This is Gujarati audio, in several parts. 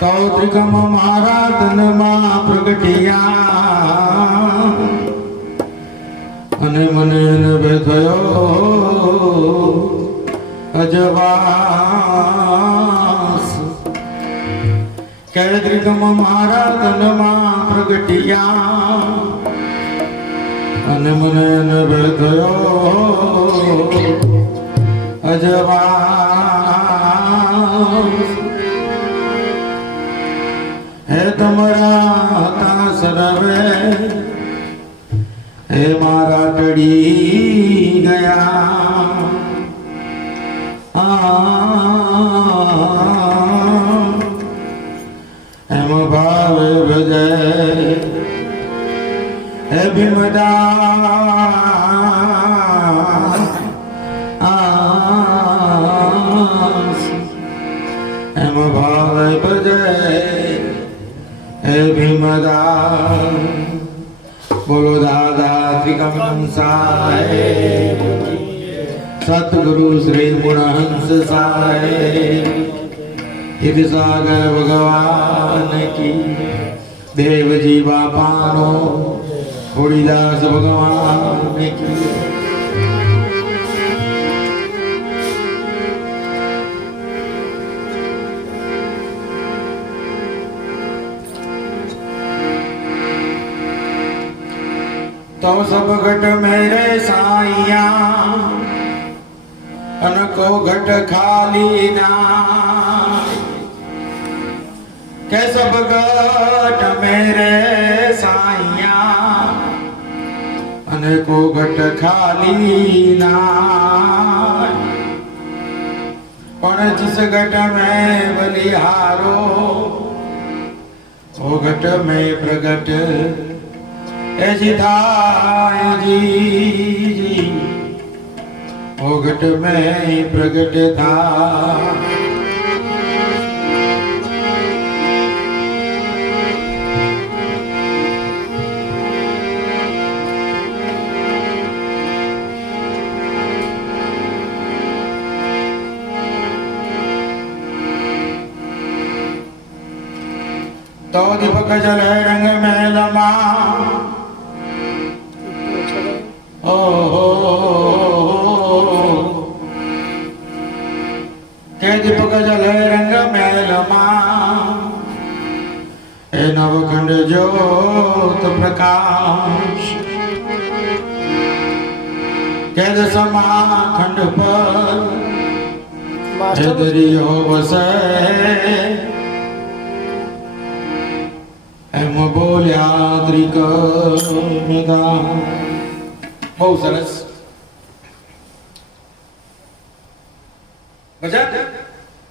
तौत्रिकम मारा तन मां प्रगटिया अने मने नभे थयो अजवास कैत्रिकम मारा तन मां प्रगटिया अने मने नभे थयो अजवास है तमरा तासरवे है मारा टड़ी गया हम भाव भजे है भीमदा हम भाव भजे भीमदा बोलो दादा त्रिकम साहेब सतगुरु श्री गुणहंस साहेब हित सागर भगवान की देव जी बापानो होड़ीदास भगवान की तो सब घट मेरे साइया अनको घट खाली ना के सब घट मेरे साइया अनको घट खाली ना पण जिस घट में बलिहारो वो घट में प्रगट ऐसी थाय जी वो घट में प्रगट था तो दीपक जल रंग में लमा दीपक जल रंग मैलमा हे नवखंड ज्योत प्रकाश कैद समा खंड पर दरियो बसे एम बोल्या त्रिकमदा बहुत सरस भजन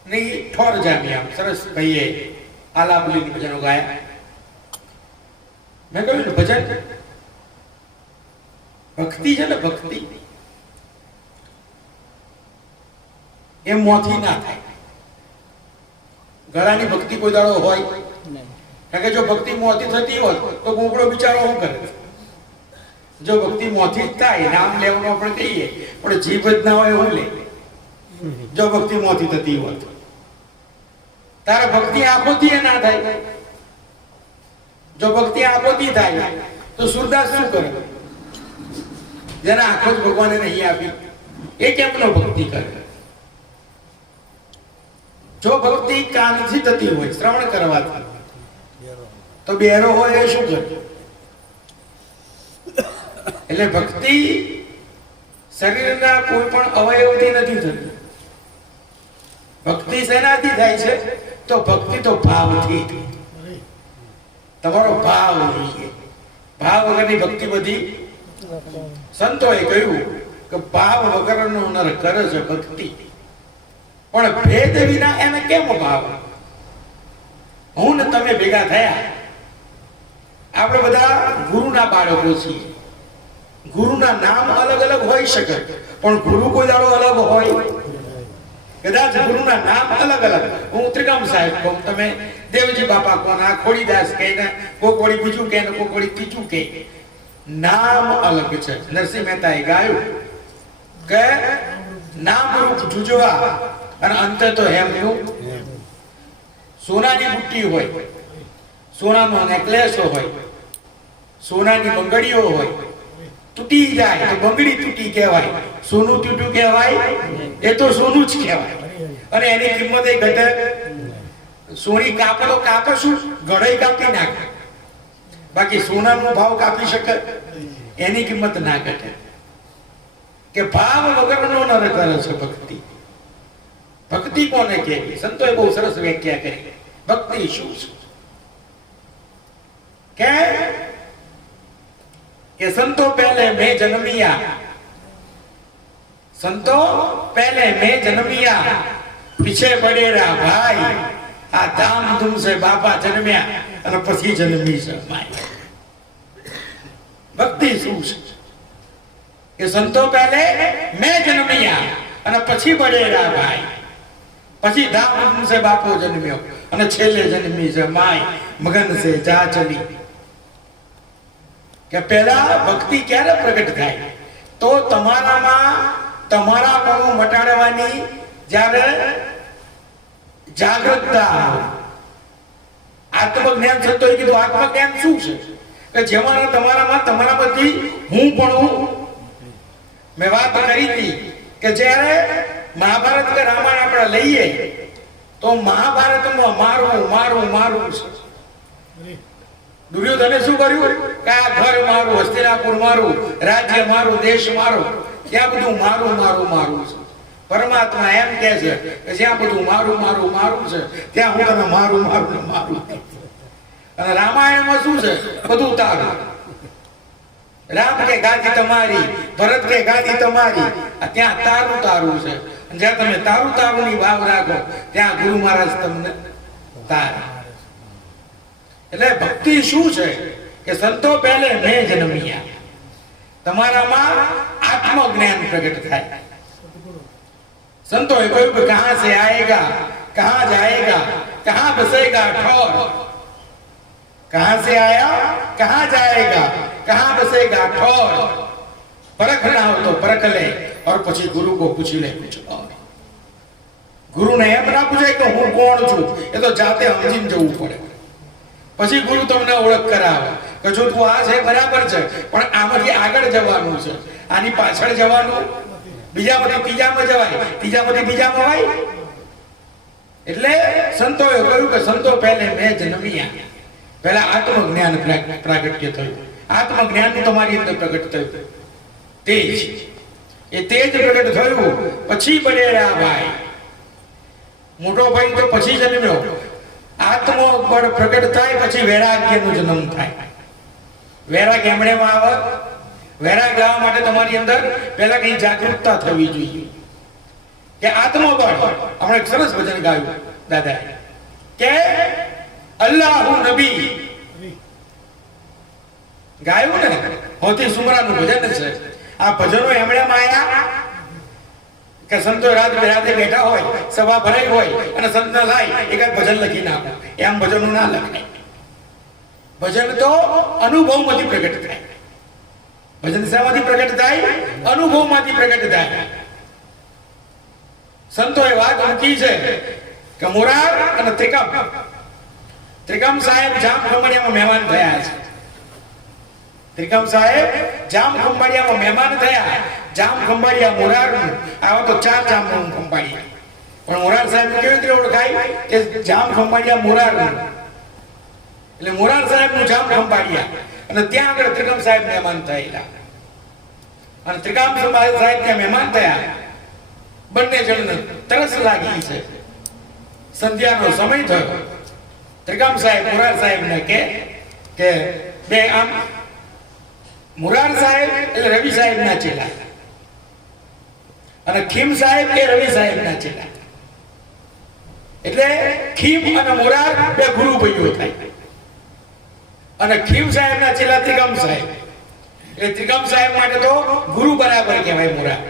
नहीं ठोर जामिया सरस भैये आलापली भजनों गाया मैं कहूं भजन भक्ति है ना भक्ति ये मोथी ना थाय गळानी भक्ति कोई दाड़ो होय नहीं जो भक्ति मोथी थती होत तो गोपड़ो बिचारो શું કરે जो भक्ति मोथी थाय नाम लेवनो आपण कहीए पण जीभ ज ना होय હું લે जो भक्ति मोथी थती होत तारा भक्ति आंखोथी ना थाय जो भक्ति आंखोथी थाय तो सूरदास શું કરે જેને આંખો જ ભગવાને નહીં આપી એ કેમનો ભક્તિ કરે जो भक्ति कानથી થતી હોય શ્રવણ કરવાથી तो બેરો હોય એ શું કરે એટલે ભક્તિ શરીરના કોઈ પણ અવયવથી નથી થતી ભક્તિ શેનાથી થાય છે તો ભક્તિ તો ભાવથી તમારો ભાવ જોઈએ ભાવ વગરની ભક્તિ બધી સંતોએ કહ્યું કે ભાવ વગરનો નર કરે છે ભક્તિ પણ ભેદ વિના એને કેમ ભાવ હું ને તમે ભેગા થયા આપણે બધા ગુરુના બાળકો છીએ. ગુરુના નામ અલગ અલગ હોઈ શકે, પણ ગુરુ કોઈ દાડો અલગ હોય. કદાચ ગુરુના નામ અલગ અલગ, હું ત્રિકમ સાહેબ કહું, તમે દેવજી બાપા કહો, ના ખોડીદાસ કહે, ને કોક વળી બીજું કહે, ને કોક વળી ત્રીજું કહે. નામ અલગ છે. નરસિંહ મહેતાએ ગાયું કે નામ રૂપ જુજવા અને અંતે તો હેમનું. સોનાની બુટ્ટી હોય, સોનાનો નેકલેસ હોય, સોનાની બંગડીઓ હોય, તૂટી જાય તો બંગડી તૂટી કહેવાય, સોનું તૂટ્યું કહેવાય, એ તો સોનું જ કહેવાય. અને એની કિંમત એ ઘટે. સોની કાપે તો કાપે શું, ગળાઈ કાપી નાખે, બાકી સોનાનો ભાવ કાપી શકે, એની કિંમત ના ઘટે. કે ભાવ વગરનો નર કરે છે ભક્તિ. ભક્તિ કોને કહેવી? સંતોએ બહુ સરસ વ્યાખ્યા કરી. ભક્તિ શું છે કે સંતો પહેલે મેં જન્મિયા, સંતો પહેલે મેં જન્મિયા, પીછે પડેરા ભાઈ, આ ધામધૂમ સે બાપા જન્મ્યા અને પછી જન્મી છે માય. ભક્તિ શું છે કે સંતો પહેલે મેં જન્મિયા અને પછી પડેરા ભાઈ, પછી ધામધૂમ સે બાપો જન્મ્યો અને છેલ્લે જન્મી છે માય. મગન સે જા ચલી. કે પહેલા ભક્તિ ક્યારે પ્રગટ થાય? તો તમારામાં તમારાપણું મટાડવાની જ્યારે જાગૃતતા. આત્મજ્ઞાન સંતોએ કીધું આત્મજ્ઞાન શું છે કે જેમાં તમારામાંથી હું પણ, મેં વાત કરી હતી કે જ્યારે મહાભારત કે રામાયણ આપણે લઈએ તો મહાભારતમાં મારું મારું મારું છે. દુર્યોધને શું કર્યું કે આ ઘર મારું, હસ્તિનાપુર મારું, રાજ્ય મારું, દેશ મારો, ત્યાં બધું મારું મારું મારું છે. પરમાત્મા એમ કહે છે કે જ્યાં બધું મારું મારું મારું છે ત્યાં હું તને મારું મારું મારું. અને રામાયણમાં શું છે? બધું તારું. રામ કે ગાદી તમારી, ભરત કે ગાદી તમારી, ત્યાં તારું તારું છે. જ્યાં તમે તારું તારું ની ભાવ રાખો ત્યાં ગુરુ મહારાજ તમને તારે. એટલે ભક્તિ શું છે કે સંતો પહેલે મેં જન્મિયા, તમારામાં આત્મજ્ઞાન પ્રગટ થાય. સંતોએ કહ્યું કે કહાં સે આएगा, કહાં જાएगा, કહાં બસેगा ठौर. कहां से आया, कहां जाएगा, कहां बसेगा ठौर. परख ना हो तो परख ले और પછી ગુરુ को पूछ ले कुछ और. ગુરુ ને એમ ના પૂછે કે હું કોણ છું, એ તો જાતે સમજીને જવું પડે. પછી ગુરુ તમને ઓળખ કરાવે કે જો તું આ છે બરાબર છે, પણ આમાંથી આગળ જવાનું છે, આની પાછળ જવાનું, બીજામાંથી ત્રીજામાં જવાય, ત્રીજામાંથી બીજામાં વાય. એટલે સંતોએ કહ્યું કે સંતો પહેલે મેં જન્મિયા. પહેલા આત્મજ્ઞાન પ્રાગટ્ય થયું. આત્મજ્ઞાન તમારી અંદર પ્રગટ થયું. તેજ, એ તેજ પ્રગટ થયું પછી બનેરા ભાઈ. મોટો ભાઈ તો પછી જન્મ્યો. આત્મબળ પ્રગટ થાય પછી વૈરાગ્યનો જન્મ થાય. વૈરાગ એમણેમાં આવે. વૈરાગ લાવવા માટે તમારી અંદર પહેલા કઈ જાગૃતતા થવી જોઈએ કે આત્મબળ. આપણે એક સરસ ભજન ગાયું દાદા કે અલ્લાહુ નબી ગાયું ને, હોતી સુમરાનું ભજન છે. આ ભજનો એમણેમાં આયા કે સંતો રાતે બેઠા હોય, સભા ભરાઈ હોય અને સંતને લાય એકાદ ભજન લખી નાખો. એમ ભજનો ના લખાય. ભજન તો અનુભવમાંથી પ્રગટ થાય. ભજન શામાંથી પ્રગટ થાય? અનુભવમાંથી પ્રગટ થાય. સંતોએ વાત મૂકી છે કે મોરાર અને ત્રિકમ, ત્રિકમ સાહેબ જામ ખંભાળિયામાં મહેમાન થયા છે. ત્રિકમ સાહેબ જામ ખંભાળિયામાં મહેમાન થયા. જામ ખંભાળિયા મોરાર, આવા તો 4 જામ ખંભાળિયા, પણ મોરાર સાહેબ કેવી રીતે ઓળખાય કે જામ ખંભાળિયા મોરાર. એટલે મોરાર સાહેબ નું જામ ખંભાળિયા, અને ત્યાં આગળ ત્રિકમ સાહેબ મહેમાન થયેલા. અને ત્રિકમ સાહેબ ત્યાં મહેમાન થયા. બંને જણને તરસ લાગી છે. સંધ્યાનો સમય થયો. ત્રિકમ સાહેબ મોરાર સાહેબ ને કે બે આમ. મોરાર સાહેબ એટલે રવિ સાહેબ ના ચેલા, અને ખીમ સાહેબ એ રવિ સાહેબ ના ચેલા. એટલે ખીમ અને મોરાર બે ગુરુ ભાઈઓ થાય. અને ખીમ સાહેબના ચેલા ત્રિકમ સાહેબ. એટલે ત્રિકમ સાહેબ માટે તો ગુરુ બરાબર કહેવાય મોરાર.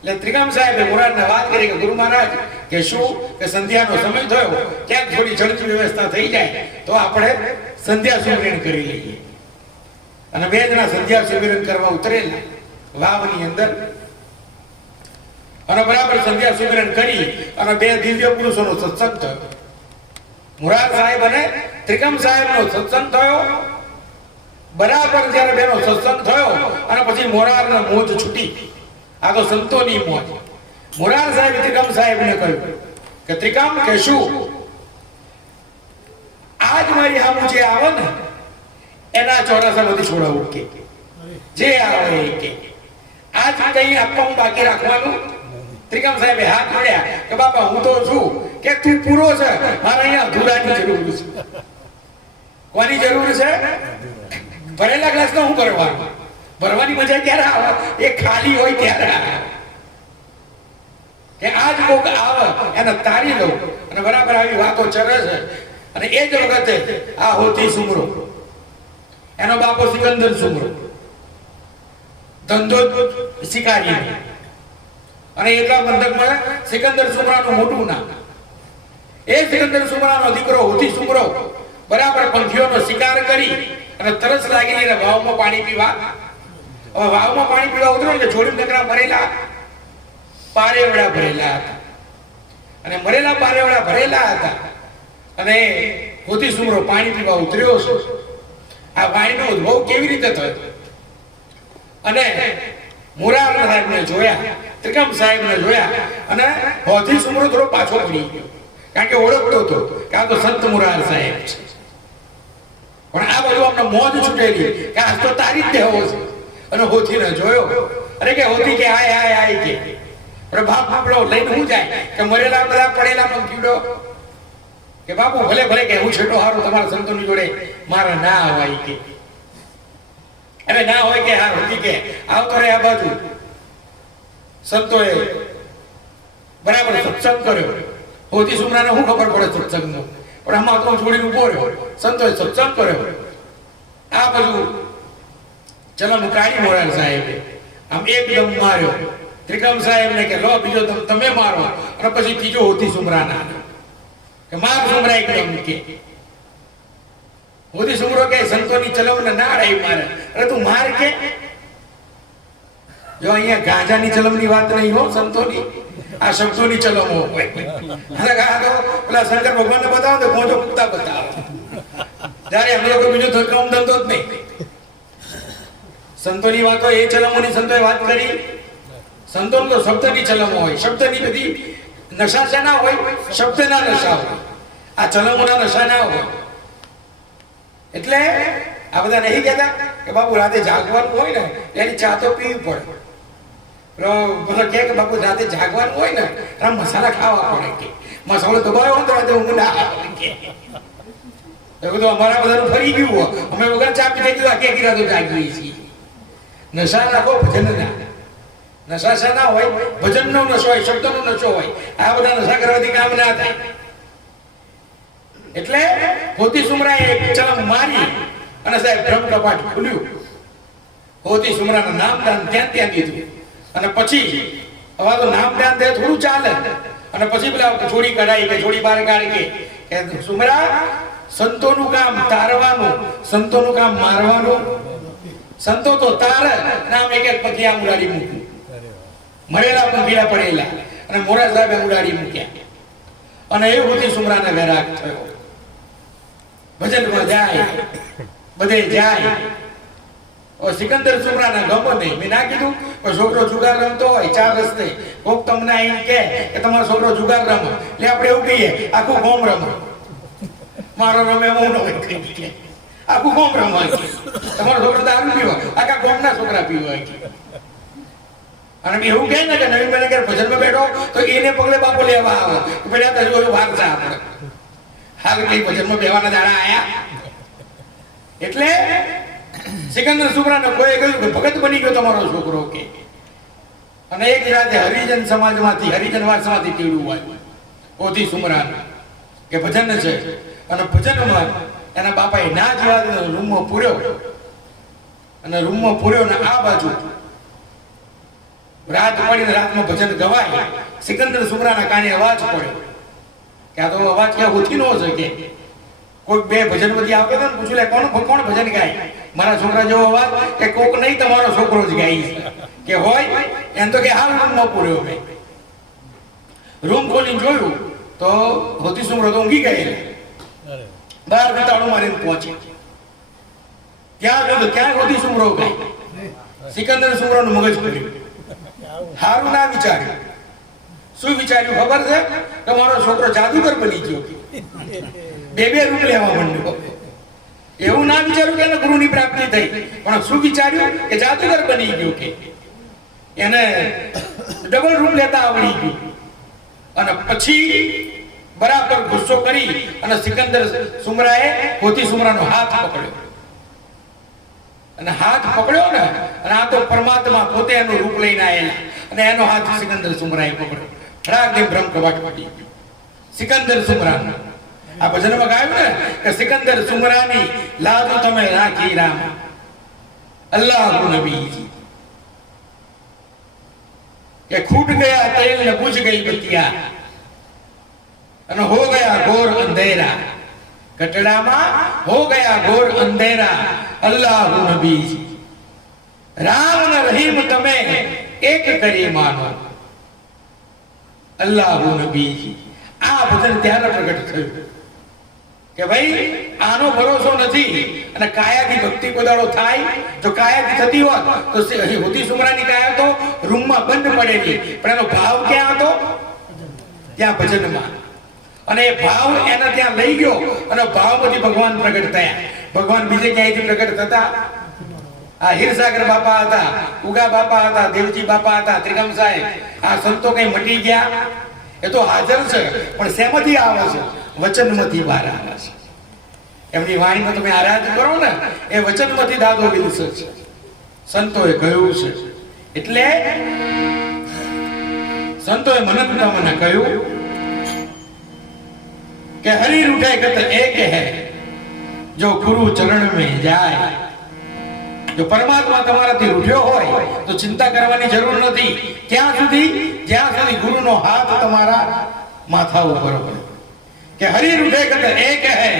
એટલે ત્રિકમ સાહેબે મોરારને વાત કરી કે ગુરુ મહારાજ કે શું કે સંધ્યાનો સમય થયો, ક્યાંક થોડી ઝડપી વ્યવસ્થા થઈ જાય તો આપણે સંધ્યા સુમિરન કરી લઈએ. અને બે જણા સંધ્યા સુમિરન કરવા ઉતરેલા વાવની અંદર. અને બરાબર સંધ્યા સુમિરન કરી અને બે દિવ્ય પુરુષોનો સત્સંગ થયો. મોરાર સાહેબ અને ત્રિકમ સાહેબનો સત્સંગ થયો. બરાબર જ્યારે બેનો સત્સંગ થયો અને પછી મોરારનો મોજ છૂટી. આ તો સંતોની મોજ. મોરાર સાહેબ ત્રિકમ સાહેબને કહ્યું કે ત્રિકમ કે શું આજ મારી સામે જે આવે ને એના ચોરાસામાંથી છોડાવું કે જે આવે કે આજ કઈ આપવાનું બાકી રાખવાનું. ત્રિકમ સાહેબે હાથ જોડ્યા કે બાપા હું તો છું કે તું પૂરો છે, મારે અહીંયા અધૂરાની જરૂર છે. કોની જરૂર છે? ભરેલા ગ્લાસનો શું કરવાનું? ભરવાની મજા ક્યારે આવે? એ ખાલી હોય ત્યારે આવે. કે આજ કોક આવે એને તારી લઉં. અને બરાબર આવી વાતો ચરે છે. અને એ જ વખતે આ હોતી સુમરો, એનો બાપો સિકંદર સુમરો, ધંધો શિકારી. અને એટલા બંધકમાં સિકંદર સુમરાનું મોટું નામ. એ સિકંદર સુમરાનો દીકરો હોતી સુમરો બરાબર પંખીઓનો શિકાર કરી અને તરસ લાગી લઈને વાવમાં પાણી પીવા. હવે વાવમાં પાણી પીવા ઉતરો ને જોડી નકરા ભરેલા પારેવડા ભરેલા હતા. અને મરેલા પારેવડા ભરેલા હતા. અને હોતી સુમરો પાણી પીવા ઉતર્યો છે. આ વાણીનો ઉદ્ભવ કેવી રીતે થયો? અને મોરાર સાહેબને જોયા, ત્રિકમ સાહેબને જોયા અને હોતી સુમરો થોડો પાછો પડી ગયો. કારણ કે ઓળખતો હતો કે આ તો સંત મોરાર સાહેબ છે. પણ આ બધું અમને મોજ છૂટેલી કે આ તો તારી જ દેવો છે. અને હોતીને જોયો. અરે કે હોતી કે આય આય આય કે અરે બાપ આપણો લઈને હું જાય કે મરેલા બધા પડેલા પંખીડો કે બાપુ ભલે ભલે કે હું છેટો હારું તમારા સંતોની જોડે મારે ના આવાય કે અરે ના હોય કે હા હોતી કે આવતો રે આ બાજુ. સંતોએ બરાબર સત્સંગ કર્યો. હોતી સુમરાને શું ખબર પડે સત્સંગનો? પણ આમાં તો છોડીને ઉભો રહ્યો. સંતોએ સત્સંગ કર્યો. આ બધું ચલમ કાઢી મોરાર સાહેબે આમ એકદમ માર્યો. ત્રિકમ સાહેબને કે લો બીજો તમે મારો. અને પછી ત્રીજો હોતી સુમરાના કે માર સુમરા એકદમ કે હોતી સુમરો કે સંતોની ચલમને ના રહી મારે. અરે તું માર કે જો અહીંયા ગાંજાની ચલમની વાત નહીં હો સંતોની, આ શબ્દોની ચલમો હોય. અને આ તો પેલા શંકર ભગવાનને બતાવો તો પહોંચો પૂછતા બતાવો. જ્યારે એમ લોકો બીજો તો કામ ધંધો જ નહીં. સંતોની વાતો એ ચલમોની સંતોએ વાત કરી. સંતોનો તો શબ્દની ચલમો હોય. શબ્દની બધી નશા છે ના હોય, શબ્દના નશા હોય. આ ચલમોના નશા ના હોય. એટલે આ બધા નહીં કહેતા કે બાપુ રાતે જાગવાનું હોય ને એની ચા તો પીવી પડે. બધા કહે કે બાપુ રાતે જાગવાનું હોય ને એના મસાલા ખાવા પડે કે મસાલો દબાયો હોય તો રાતે ઊંઘ ના આવે કે. એ બધું અમારા બધાનું ફરી ગયું હોય. અમે વગર ચા પીધે ગયું આખી આખી રાતો જાગીએ છીએ. નશા રાખો ભજન ના. નશા શા ના હોય? ભજનનો નશો હોય, શબ્દનો નશો હોય. આ બધા નશા કરવાથી કામ ના થાય. એટલે હોતી સુમરાએ એક ચલમ મારી અને સાહેબ બ્રહ્મ કપાટ ખુલ્યું. હોતી સુમરાનું નામદાન ત્યાં દીધું. અને પછી હવે તો નામદાન દે થોડું ચાલે. અને પછી પેલા જોડી કઢાઈ કે જોડી બહાર કાઢી કે સુમરા સંતોનું કામ તારવાનું, સંતોનું કામ મારવાનું. સંતો તો તારે નામ એક એક પગિયા ઉડાડી મૂક્યું. મરેલા પંખીડા પડેલા અને મોરા સાહેબે ઉડાડી મૂક્યા. અને એ હોતી સુમરાને વૈરાગ થયો. ભજનમાં જાય, બધે જાય. સિકંદર સુમરાના ગમો નહીં. મેં ના કીધું છોકરો જુગાર રમતો હોય ચાર રસ્તે, કોક તમને અહીં કે તમારો છોકરો જુગાર રમે એટલે આપણે એવું કહીએ આખું ગોમ રમે. મારો રમે હું ન હોય, આખું ગોમ રમવા. તમારો છોકરો દારૂ પીવા, આખા ગોમના છોકરા પીવા. અને એવું કહે ને કે નવીન મેનેજર ભજનમાં બેઠો તો એને પગલે બાપો લેવા આવે પેલા તો હજુ વાર છે આપણે હાલ કઈ ભજનમાં બેવાના દાડા આયા. એટલે સિકંદર સુમરાને કોઈ કહ્યું કે ભગત બની ગયો તમારો છોકરો કે. અને એક રાતે હરિજન સમાજમાંથી હરિજનવાસમાંથી તીડું આવ્યું હોતી સુમરાને કે ભજન છે અને ભજનમાં એના બાપાએ ના જવા દીધો, રૂમમાં પૂર્યો અને રૂમમાં પૂર્યો ને આ બાજુ રાત પડીને રાતમાં ભજન ગવાય. સિકંદર સુમરાના કાને અવાજ પડ્યો કે આ તો અવાજ ક્યાં ઉઠી ન શકે. કોઈ બે ભજન બધી આવતા હતા ને પૂછ્યું લે કોણ ભજન ગાય? મારા છોકરા જેવો અવાજ કે કોક નહીં તમારો છોકરો જ ગાય કે હોય એમ તો કે હાલ રૂમમાં પૂર્યો. મેં રૂમ ખોલીને જોયું તો હોતી સુમરો તો ઊંઘી ગયેલા. બહાર તાળું મારીને પહોંચી ત્યાં જોયું ક્યાં હોતી સુમરો ગાય. સિકંદર સુમરાનું મગજ ખુલ્યું. હારું ના વિચાર્યું. શું વિચાર્યું ખબર છે? કે મારો છોકરો જાદુગર બની ગયો, બે રૂપ લેવા માંડ્યો. એવું ના વિચાર્યું કે એને ગુરુની પ્રાપ્તિ થઈ, પણ શું વિચાર્યું કે જાદુગર બની ગયો, કે એને ડબલ રૂપ લેતા આવડી ગયું. અને પછી બરાબર ગુસ્સો કરી અને સિકંદર સુમરાએ હોતી સુમરાનો હાથ પકડ્યો. અને હાથ પકડ્યો ને, અને આ તો પરમાત્મા પોતે એનું રૂપ લઈને આવેલા, અને એનો હાથ સિકંદર સુમરાએ પકડ્યો. ઠરાકથી બ્રહ્મ કવાટ પડી ગયું. સિકંદર સુમરા આ ભજનમાં ગાયું ને કે સિકંદર સુમરાની લાજ તમે રાખી રામ અલ્લાહ નબીજી, કે ખૂટ ગયા તેલ ને બુझ ગઈ બત્તિયા અને હો ગયા ઘોર અંધેરા. કટડામાં હો ગયા ઘોર અંધેરા અલ્લાહ નબીજી. રામ અને રહીમ તમે એક કરી માનો અલ્લાહ નબીજી. આ ભજન ત્યારે પ્રગટ થયું કે ભાઈ આનો ભરોસો નથી. અને કાયાથી ભક્તિ કોદાળો થાય તો કાયાથી થતી હોત તો હોતી સુમરાની કાયા તો રૂમમાં બંધ પડેલી, પણ એનો ભાવ ક્યાં હતો? ત્યાં ભજનમાં. અને એ ભાવ એને ત્યાં લઈ ગયો અને ભાવમાંથી ભગવાન પ્રગટ થયા. ભગવાન બીજે ક્યાંયથી પ્રગટ થતા? આ હીરસાગર બાપા હતા, ઉગા બાપા હતા, દેવજી બાપા હતા, ત્રિગમ સાહેબ. આ સંતો કઈ મટી ગયા? એ તો હાજર છે, પણ શેમાંથી આવે છે? વચનમાંથી બહાર આવે છે. એમની વાણીમાં તમે આરાધ કરો ને, એ વચનમાંથી દાદો વિલસે છે, સંતોએ કહ્યું છે. એટલે સંતોએ મને કહ્યું કે હરી રૂઠે ગત એક હૈ જો ગુરુ ચરણ में જાય. જો પરમાત્મા તમારાથી રૂઠ્યો હોય તો ચિંતા કરવાની જરૂર નથી. ક્યાં સુધી? જ્યાં સુધી ગુરુનો હાથ તમારા માથા ઉપર હોય. કે હરી રૂઠે ગત એક હૈ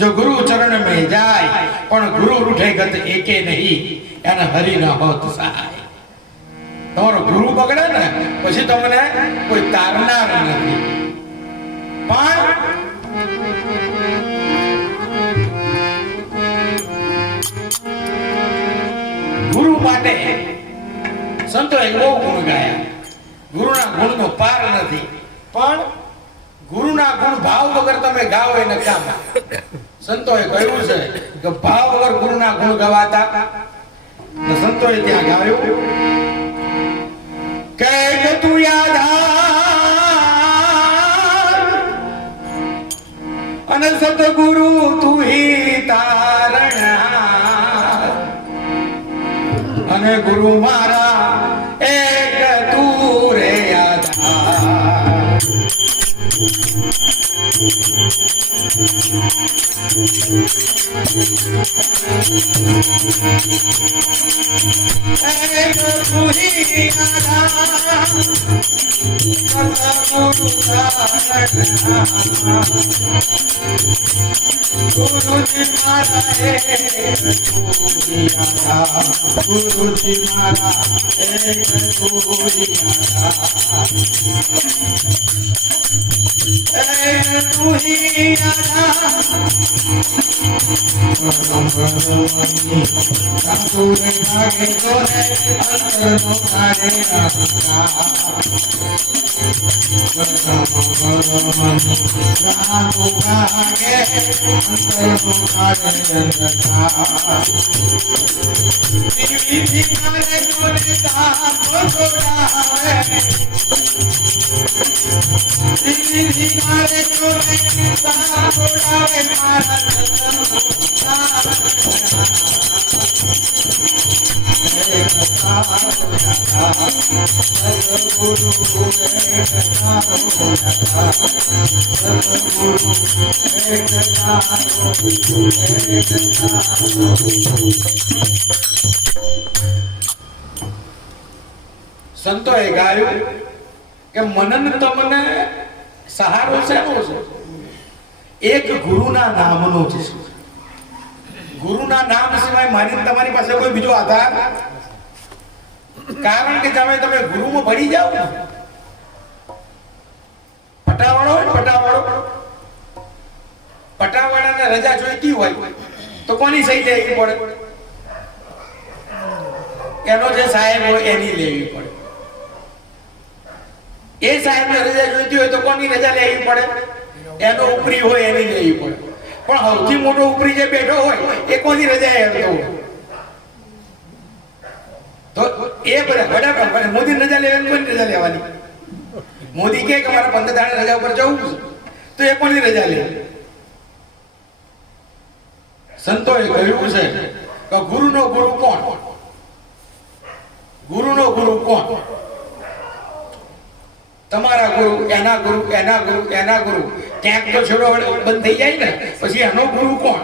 જો ગુરુ ચરણ में જાય, પણ ગુરુ રૂઠે ગત એકે નહીં, એને હરી ના હોત સહાય. તમારો ગુરુ પકડે ને પછી તમને કોઈ તારનાર નથી. પણ ગુરુ માટે સંતોએ બહુ ગુણ ગાયા. ગુરુના ગુણનો પાર નથી, પણ ગુરુના ગુણ ભાવ વગર તમે ગાઓ એને કામ. સંતોએ કહ્યું છે કે ભાવ વગર ગુરુના ગુણ ગવાતા. સંતોએ ત્યાં ગાયું કે તું યાદ અને સતગુરુ તું હી તારણા, અને ગુરુ મારા એક તું રે આધાર. એક તું હી આધાર સતગુરુ તારણા, ગુરુજી મારા એક તું આધાર, ગુરુજી મારા એક તું આધાર. તું હી આધાર સાધુને લાગે જોને અંતરનો તારે સંતોએ ગાયું કે મનન તમને સહારો શેનો છે? એક ગુરુના નામનો છે. ગુરુના નામ સિવાય મારી તમારી પાસે કોઈ બીજો આધાર, કારણ કે તમે ગુરુમાં ભળી જાઓ ને, પટાવાળાને રજા જોઈતી હોય તો કોની સહી લેવી પડે? એનો જે સાહેબ હોય એની લેવી પડે. એ સાહેબને રજા જોઈતી હોય તો કોની રજા લેવી પડે? એનો ઉપરી હોય એની લેવી પડે. પણ સૌથી મોટો ઉપરી જે બેઠો હોય એ કોની રજા લેતો હોય? તો એ બધા મોદી રજા લેવાની, કોની રજા લેવાની? મોદી કે મારા 15 દાડા રજા ઉપર જવું છે તો એ કોની રજા લે? સંતોએ કહ્યું છે કે ગુરુનો ગુરુ કોણ? ગુરુનો ગુરુ કોણ? તમારા ગુરુ, એના ગુરુ, એના ગુરુ, એના ગુરુ. ક્યાંક તો છેડો બંધ થઈ જાય ને, પછી એનો ગુરુ કોણ?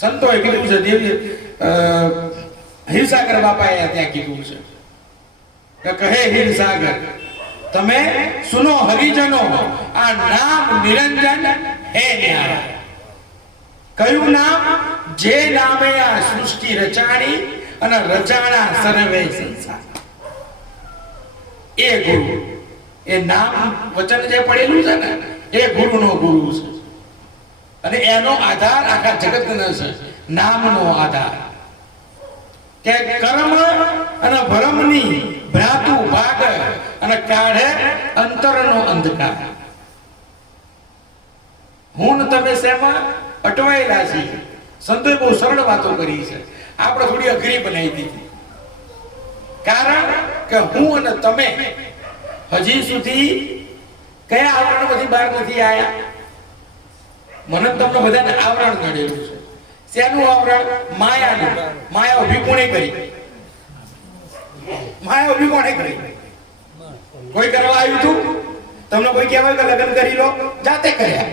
સંતોએ કીધું છે, દેવી હિરસાગર બાપાએ ત્યાં કીધું છે કે કહે હિરસાગર, તમે સુનો હરિજનો, આ નામ નિરંજન હે ન્યારા. કયું નામ? જે નામે આ સૃષ્ટિ રચાણી અને રચાણા સર્વે સંસાર. એ ગુરુ, એ નામ વચન જે પડેલું છે ને એ ગુરુનો ગુરુ છે. અને એનો આધાર આખા જગતનો છે, નામનો આધાર. કે કર્મ અને ભરમની ભ્રાતુ ભાગ અને કાઢે અંતરનો અંધકાર. હું તમે શેમાં અટવાયેલા છીએ? સંતોએ બહુ સરળ વાતો કરી છે, આપણે થોડી અઘરી બનાવી દીધી. કારણ કે હું અને તમે હજી સુધી કયા આવરણમાંથી બહાર નથી આવ્યા? મને તમને બધાને આવરણ નડેલું છે. શેનું આવરણ? માયાનું. માયા ઉભી કોણે કરી? માયા ઉભી કોણે કરી? કોઈ કરવા આવ્યું હતું? તમને કોઈ કહેવાય કે લગ્ન કરી લો? જાતે કર્યા.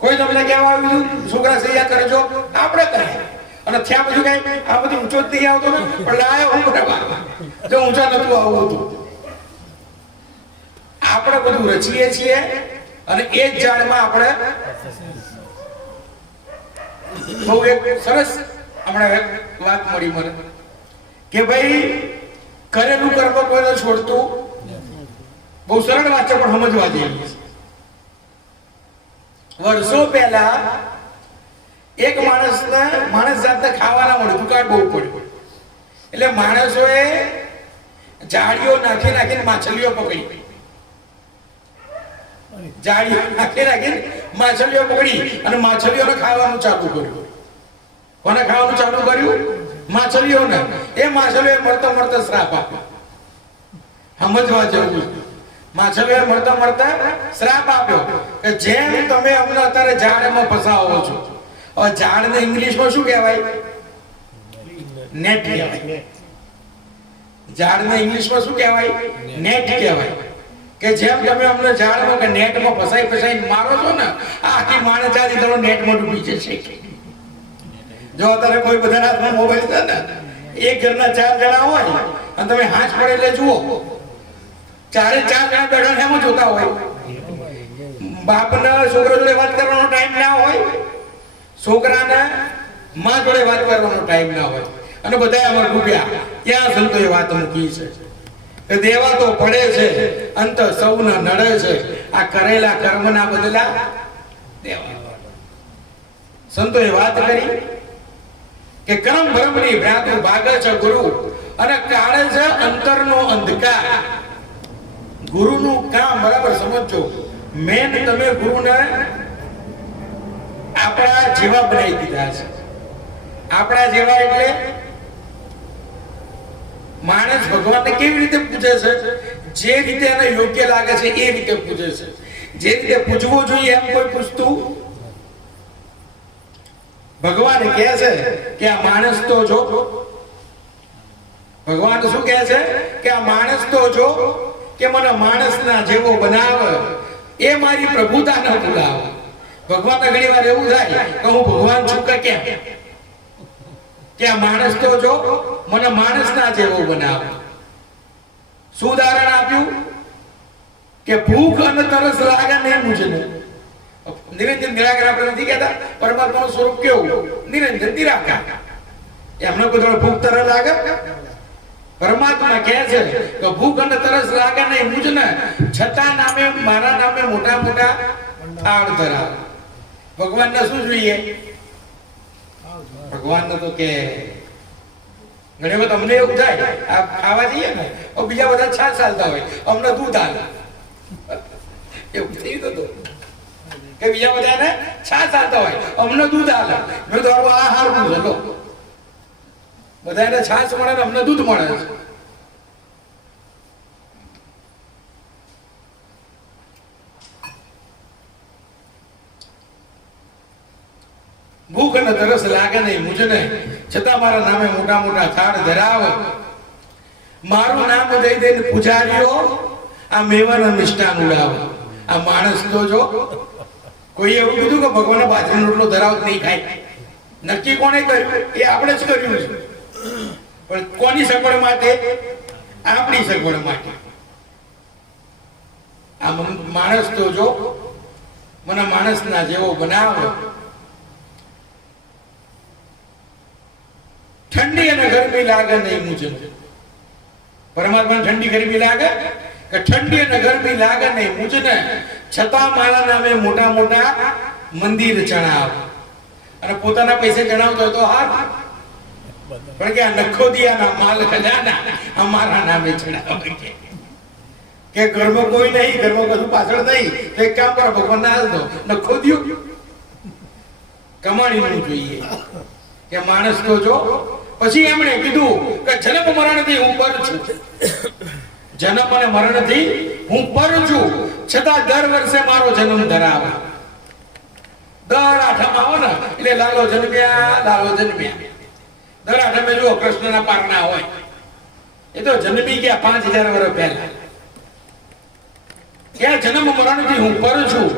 કોઈ તમને કહેવા આવ્યું હતું છોકરા સૈયા કરજો? આપણે કર્યા. અને ત્યાં બધું કઈ આ બધું ઊંચો જ નહીં આવતો ને, પણ લાયો હું કરવા જો ઊંચા નતું આવવું હતું. આપણે બધું રચીએ છીએ અને એ જ ઝાડમાં આપણે બહુ એક સરસ હમણાં એક વાત મળી મને કે ભાઈ કરેલું કર્મ કોઈને છોડતું. બહુ સરળ વાત છે પણ સમજવા જેવી છે. વર્ષો પહેલા એક માણસ જાતને ખાવાના મળ્યું, દુકાળ બહુ પડ્યું. એટલે માણસોએ જાળીઓ નાખીને માછલીઓ પકડી. જાળીઓ નાખીને માછલીઓ પકડી અને માછલીઓને ખાવાનું ચાલુ કર્યું. કોને ખાવાનું ચાલુ કર્યું? માછલીઓને. એ માછલીઓએ મળતા શ્રાપ આપ્યો. સમજવા જેવું. માછલીઓએ મળતા શ્રાપ આપ્યો કે જેમ તમે અમને અત્યારે ઝાડમાં ફસાવો છો. હવે ઝાડને ઇંગ્લિશમાં શું કહેવાય? નેટ કહેવાય. ઝાડને ઇંગ્લિશમાં શું કહેવાય? નેટ કહેવાય. કે જેમ તમે અમને ઝાડમાં કે નેટમાં ફસાઈ મારો છો ને, આખી માણસ જાતિ તમારો નેટમાં ડૂબી જશે. જો અત્યારે કોઈ બધાના હાથમાં મોબાઈલ છે ને, એક ઘરના 4 જણા હોય અને તમે હાથ પડે એટલે જુઓ, 4 જણા બેઠા એમ જોતા હોય. બાપના છોકરા જોડે વાત કરવાનો ટાઈમ ના હોય, છોકરાના માં જોડે વાત કરવાનો ટાઈમ ના હોય, અને બધા અમાર ડૂબ્યા. ત્યાં સંતોએ વાત મૂકી છે કે દેવા તો પડે છે, અંત સૌને નડે છે, આ કરેલા કર્મના બદલા દેવા. સંતોએ વાત કરી કે કર્મ ભ્રમની ભ્રાંતિ ભાગે છે ગુરુ અને કાઢે છે અંતરનો અંધકાર. ગુરુનું કામ બરાબર સમજો. મેન તમે ગુરુને આપણા જેવા બનાવી દીધા છે. આપણા જેવા એટલે માણસ ભગવાનને કેવી રીતે પૂજે છે? જે રીતે એને યોગ્ય લાગે છે એ રીતે પૂજે છે. જે રીતે પૂજવું જોઈએ એમ કોઈ પૂછતું. ભગવાન કહે છે કે આ માણસ તો જો ભગવાન શું કહે છે કે આ માણસ તો જો કે મને માણસના જેવો બનાવ, એ મારી પ્રભુતા ન ભૂલાવ. ભગવાનને ઘણી વાર એવું થાય કે હું ભગવાન છું કે કેમ, કે આ માણસ તો જો મને માણસના જેવો બનાવ. શું ઉદાહરણ આપ્યું કે ભૂખ અને તરસ લાગે નહીં મુજને. નિરંજન નિરાકાર આપણે નથી કહેતા પરમાત્માનું સ્વરૂપ કેવું? નિરંજન નિરાકાર. એમને કોઈ ભૂખ તરસ લાગે? પરમાત્મા કહે છે કે ભૂખ અને તરસ લાગે નહીં મુજને, છતાં નામે મારા નામે મોટા મોટા થાળ ધરાવે. ભગવાનને શું જોઈએ? ભગવાનને તો કે ઘણી વખત અમને એવું થાય આ ખાવા જઈએ ને બીજા બધા છાશ ચાલતા હોય, અમને દૂધ હાલે. એવું થયું હતું કે બીજા બધાને છાશ ચાલતા હોય, અમને દૂધ હાલે. મેં તો આ હારું છે, લો બધાને છાશ મળે ને અમને દૂધ મળે છે. ભૂખ અને તરસ લાગે નહીં મુજને, છતાં મારા નામે મોટા મોટા થાળ ધરાવ. મારું નામ દઈ દઈને પૂજારીઓ આ મેવાના મિષ્ટાન ઉડાવ. આ માણસ તો જો કોઈ એવું કીધું કે ભગવાન બાજરીનો રોટલો ધરાવ નહીં ખાય? નક્કી કોણે કર્યું? એ આપણે જ કર્યું છે. પણ કોની સગવડ માટે? આપણી સગવડ માટે. આ માણસ તો જો મને માણસના જેવો બનાવ. ઠંડી અને ગરમી લાગે નહીં મુજને. પરમાત્માને ઠંડી ગરમી લાગે કે ઠંડી અને ગરમી લાગે નહીં મુજને, છતાં મારા નામે મોટા મોટા મંદિર ચણાવ. અને પોતાના પૈસે ચણાવતો તો હાર, પણ કે આ નખોદિયાના માલ ખજાના અમારા નામે ચણાવે. કે ઘરમાં કોઈ નહીં, ઘરમાં કશું પાછળ નહીં, તો એક કામ કરો ભગવાન ના હાલ દો, નખોદિયું કમાણીનું જોઈએ. કે માણસ તો જો પછી એમણે કીધું કે જન્મ મરણથી હું પર છું. જન્મ અને મરણથી હું પર છું, છતાં દર વર્ષે મારો જન્મ ધરાવે. દર આઠમ આવો ને એટલે લાલો જન્મ્યા, લાલો જન્મ્યા. દર આઠમે જુઓ કૃષ્ણના પારણા હોય. એ તો જન્મી ગયા 5000 વર્ષ પહેલા. ક્યાં જન્મ મરણથી હું પર છું,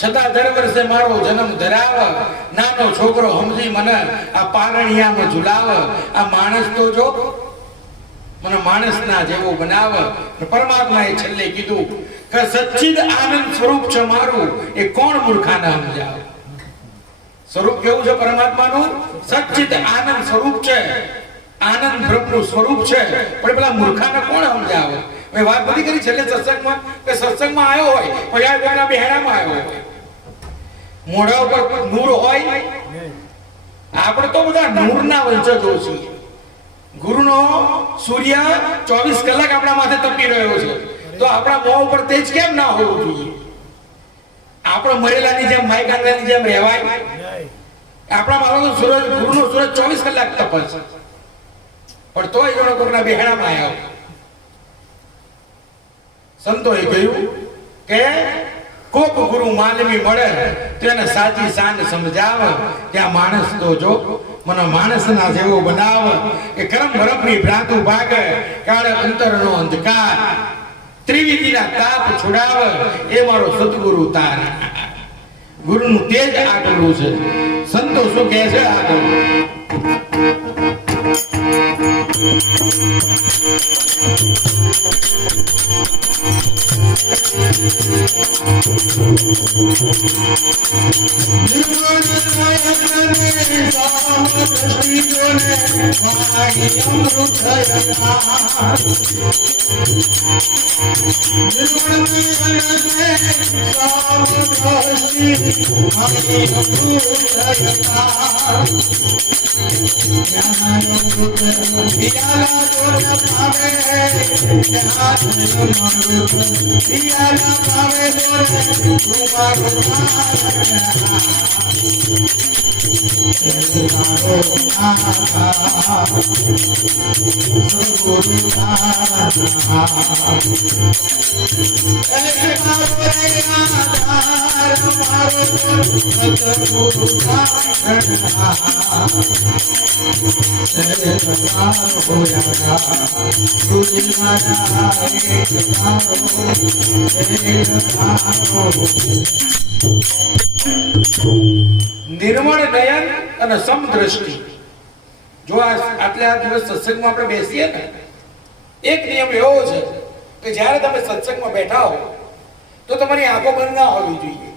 છતાં દર વર્ષે મારો જન્મ ધરાવ. નાનો છોકરો સમજી મને આ પારણિયામાં ઝુલાવ. આ માણસ તો જો મને માણસના જેવો બનાવ. પરમાત્માએ છેલ્લે કીધું કે સચ્ચિદ આનંદ સ્વરૂપ છે મારું, એ કોણ મૂર્ખાને સમજાવે? સ્વરૂપ કેવું છે પરમાત્માનું? સચ્ચિદ આનંદ સ્વરૂપ છે, આનંદ બ્રહ્મનું સ્વરૂપ છે. પણ પેલા મૂર્ખાને કોણ સમજાવે? મેં વાત બધી કરી છેલ્લે સત્સંગમાં કે સત્સંગમાં આવ્યો હોય પછી આ બહેરામાં આવ્યો હોય, મોઢા ઉપર નૂર હોય. આપણે તો બધા નૂરના વંશજો છીએ. ગુરુનો સૂર્ય 24 કલાક આપણા માથે તપી રહ્યો છે, તો આપણા મોં ઉપર તેજ કેમ ના હોવું જોઈએ? આપણે મરેલાની જેમ માયકાંદાની જેમ રહેવાય? આપણા મારો સૂરજ, ગુરુનો સૂરજ 24 કલાક તપે છે, પણ તોય એનો કોકના બહેરામાં આવ્યો. સંતોએ કહ્યું કે કોક ગુરુ માનવી મળે તો એને સાચી શાન સમજાવ. ત્યાં માણસ તો જો મને માણસના જેવો બનાવ. કે કરમ ભરમની ભ્રાંતુ ભાગે, કાળે અંતરનો અંધકાર. ત્રિવિધિના તાપ છોડાવ, એ મારો સદગુરુ તાર. ગુરુનું તેજ આટલું છે. સંતો શું કહે છે આગળ? નિર્મળ નયન અને સમદ્રષ્ટિ. જો આટલા દિવસ સત્સંગમાં આપણે બેસીએ ને, એક નિયમ એવો છે કે જ્યારે તમે સત્સંગમાં બેઠા હો તો તમારી આંખો બંધ ના હોવી જોઈએ.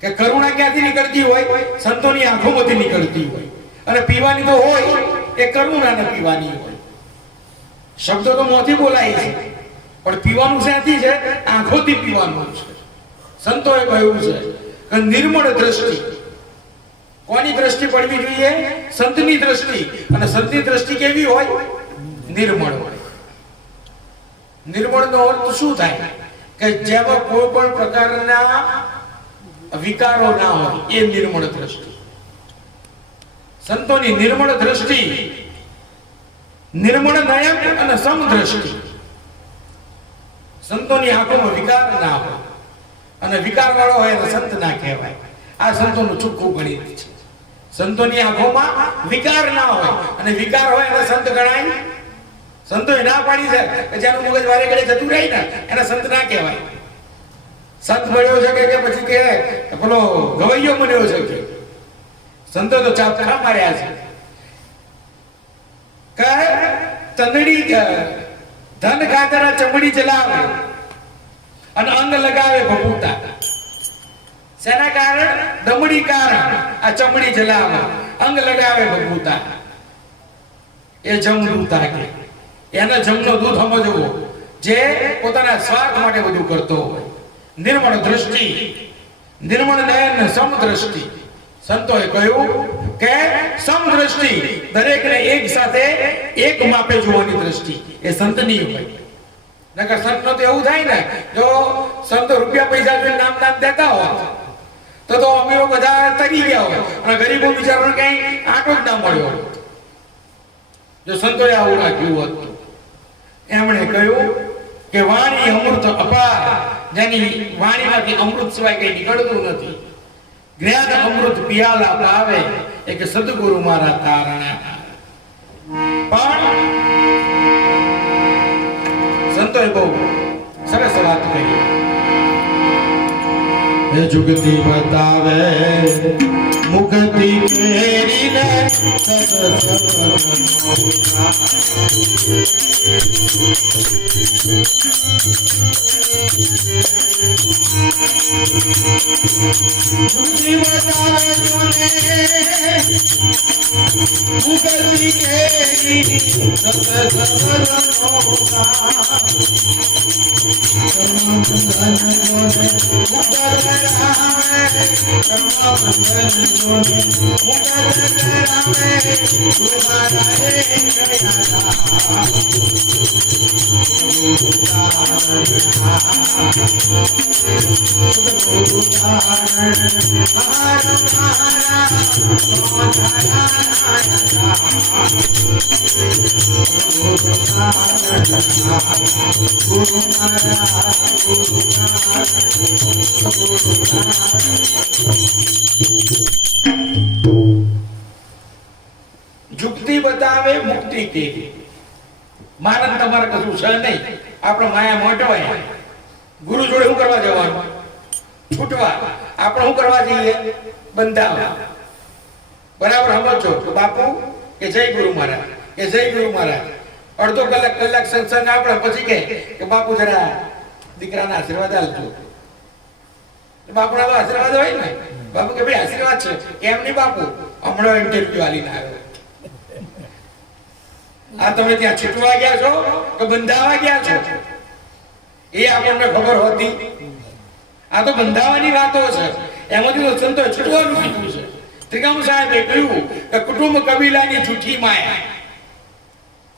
કે કરુણા ક્યાંથી નીકળતી હોય? સંતોની આંખોમાંથી નીકળતી હોય. અને પીવાની તો હોય એ કરુણાને પીવાની હોય. શબ્દો તો મોંથી બોલાય છે, પણ પીવાનું ક્યાંથી છે? આંખોથી પીવાનું છે. સંતોએ કહ્યું છે કે નિર્મળ દ્રષ્ટિ. કોની દ્રષ્ટિ પડવી જોઈએ? સંતની દ્રષ્ટિ. અને સંતની દ્રષ્ટિ કેવી હોય? નિર્મળ હોય. નિર્મળ નો અર્થ શું થાય? કે જેમાં કોઈ પણ પ્રકારના વિકારો ના હોય, એ નિર્મળ દ્રષ્ટિ. સંતોની નિર્મળ દ્રષ્ટિ, નિર્મળ નયન અને સમદ્રષ્ટિ. સંતોની આંખોમાં વિકાર ના હોય, અને વિકાર વાળો હોય તો સંત ના કહેવાય. આ સંતોનું ચોખ્ખું ગણિત છે. સંતોની આંખોમાં વિકાર ના હોય, અને વિકાર હોય તો સંત ગણાય. સંતોએ ના પાડી છે કે જેનું મગજ વારે ઘડે જતું રહે ને એને સંત ના કહેવાય. સંત બન્યો છે કે પછી કે પેલો ગવૈયો બન્યો છે કે? સંતો તો ચાપખા માર્યા છે કે તંદડી ધન ખાતર ચમડી ચલાવે અને અંગ લગાવે ભભૂતા. શેના કારણ? દમડી કારણ. આ ચમડી ચલાવે, અંગ લગાવે ભભૂતા. એ જમદૂતા કે એને જમનો દૂધ સમજવો, જે પોતાના સ્વાર્થ માટે બધું કરતો હોય. નિર્મળ દ્રષ્ટિ, નિર્મળ નયન, સમદ્રષ્ટિ. સંતોએ કહ્યું કે સમદ્રષ્ટિ, દરેકને એક સાથે એક માપે જોવાની દ્રષ્ટિ એ સંતની હોય. નકર સંતનો તો એવું થાય ને, જો સંતો રૂપિયા પૈસા જોઈને નામ દેતા હોય તો અમીરો બધા તરી ગયા હોય અને ગરીબો બિચારાને કઈ આંટો જ ના મળ્યો. જો સંતોએ આવું રાખ્યું હતું. એમણે કહ્યું કે વાણી અમૃત અપાર, જેની વાણીમાંથી અમૃત સિવાય કઈ નીકળતું નથી. જ્ઞાન અમૃત પિયાલા પાવે, એક સદગુરુ મારા તારણા. પણ સંતોએ બહુ સરસ વાત કરી. એ જુગતી બતાવે મુક્તિ કેરીને જુક્તિ બતાવે મુક્તિ કેવી. માનંદ તમારે કશું છે નહીં. આપણે માયા મોટવાય. ગુરુ જોડે શું કરવા જવાનું? છૂટવા. આપણે શું કરવા જઈએ? બંધાવા. બરાબર સમજો તો બાપુ કે જય ગુરુ મહારાજ, કે જય ગુરુ મહારાજ. અડધો કલાક સત્સંગ આપણે પછી કે બાપુ જરા દીકરાના આશીર્વાદ આપજો. બાપુના તો આશીર્વાદ હોય ને. બાપુ કે ભાઈ આશીર્વાદ છે. કેમ નહીં બાપુ? હમણાં ઇન્ટરવ્યુ આલીને આવ્યો. આ તમે ત્યાં છૂટવા ગયા છો કે બંધાવા ગયા છો? એ આપણને ખબર હોતી. આ તો બંધાવાની વાતો છે. એમાંથી તો સંતોએ છૂટવાનું કીધું છે. ત્રિકાણુ સાહેબે કહ્યું કે કુટુંબ કબીલાની જૂઠી માયા,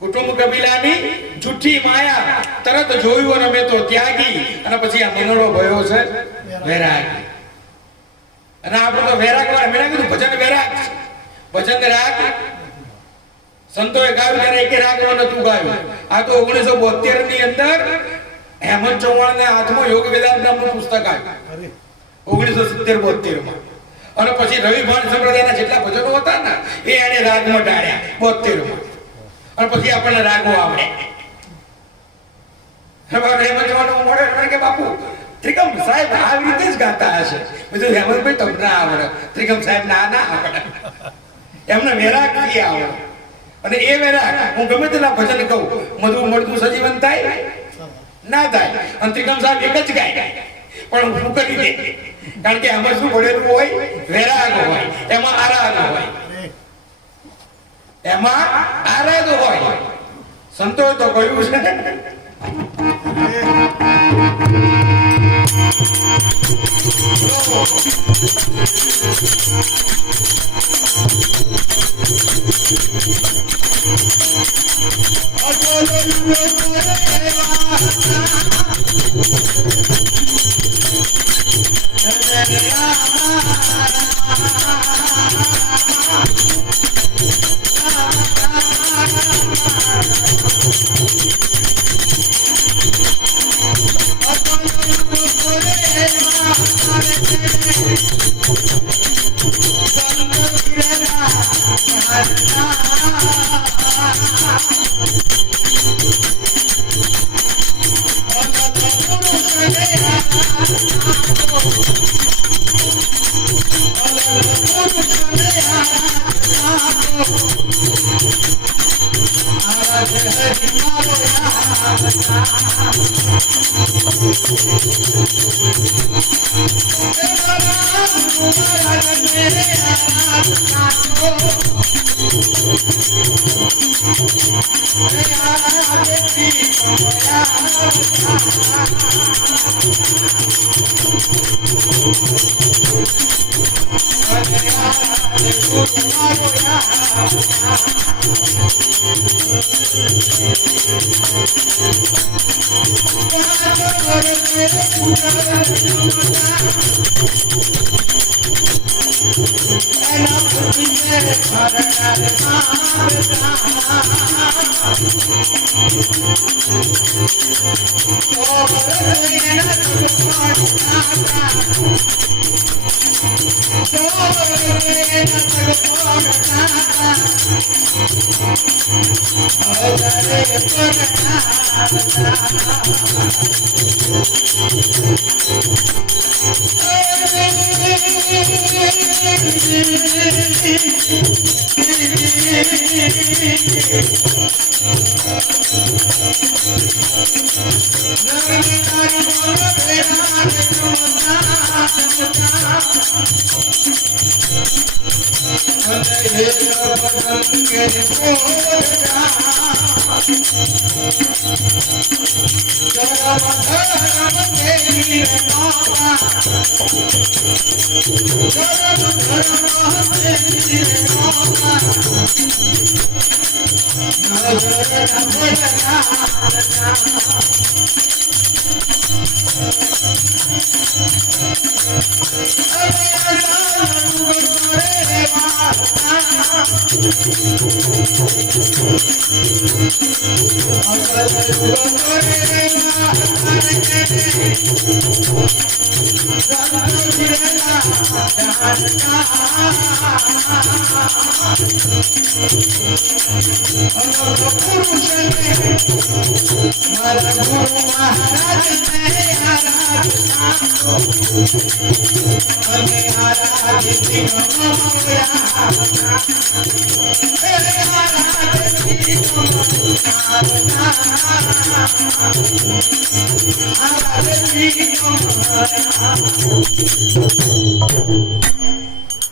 કુટુંબ કબીલાની જૂઠી માયા. તરત જોયું અને મેં તો ત્યાગી. અને પછી આ મનોડો ભયો છે વૈરાગી. અને આપણે તો વૈરાગ વાળા. મેં કીધું ભજન વૈરાગ છે. ભજન રાગ સંતોએ ગાયું ત્યારે એક રાગમાં નતું ગાયું. આ તો 1972 ની અંદર હેમંત ચૌહાણ ને હાથમાં યોગ વેદાંત નામનું પુસ્તક આવ્યું 1970-72 માં. અને પછી રવિ ભાણ સંપ્રદાયના જેટલા ભજનો હતા ને એ એને રાગમાં ડાળ્યા 72 માં. અને પછી આપણને રાગો આવડે. હેમંતભાઈ મળે કે બાપુ ત્રિકમ સાહેબ આવી રીતે જ ગાતા હશે. બધું હેમંતભાઈ તમને આવડે, ત્રિકમ સાહેબ ના આવડે, એમને વેરાગ થી આવડે. અને એ વેરાગ હું ગમે તેના ભજન કહું, મધુ મળતું સજીવન થાય ના થાય. અને ત્રિકમ સાહેબ એક જ ગાય પણ હું કરી દે, કારણ કે આમાં શું ભરેલું હોય? વેરાગ હોય, એમાં આરાગ હોય, એમાં આરાગ હોય. સંતોષ તો કહ્યું છે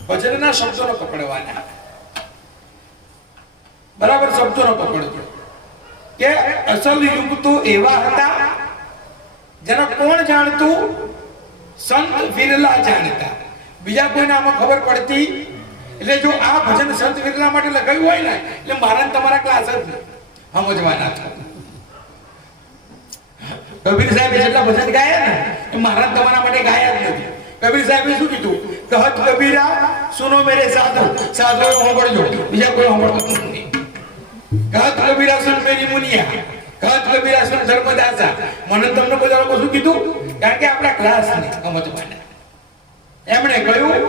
ભજનના શબ્દોનો પકડવાના, બરાબર શબ્દોનો પકડજો કે અસલ યુગ તો એવા હતા જેને કોણ જાણતું? સંત વિરલા જાણતા, બીજા કોઈને આમાં ખબર પડતી. એટલે જો આ ભજન સંત વિરલા માટે લગાવ્યું હોય ને, એટલે મારા તમારા ક્લાસ જ સમજવાના હતા. કબીર સાહેબ જેટલા ભજન ગાયા ને એ મારા તમારા માટે ગાયા જ નથી. કબીર સાહેબે શું કીધું? કહત કબીરા સુનો મેરે સાધુ, સાધુ સાંભળજો, બીજા કોઈ સાંભળતો નથી. કહત કબીરા સુન મેરી મુનિયા, કહત કબીરા સુન ધર્મદાસા. મને તમને બધા લોકો શું કીધું? કારણ કે આપણા ક્લાસ ને સમજવાના. એમણે કહ્યું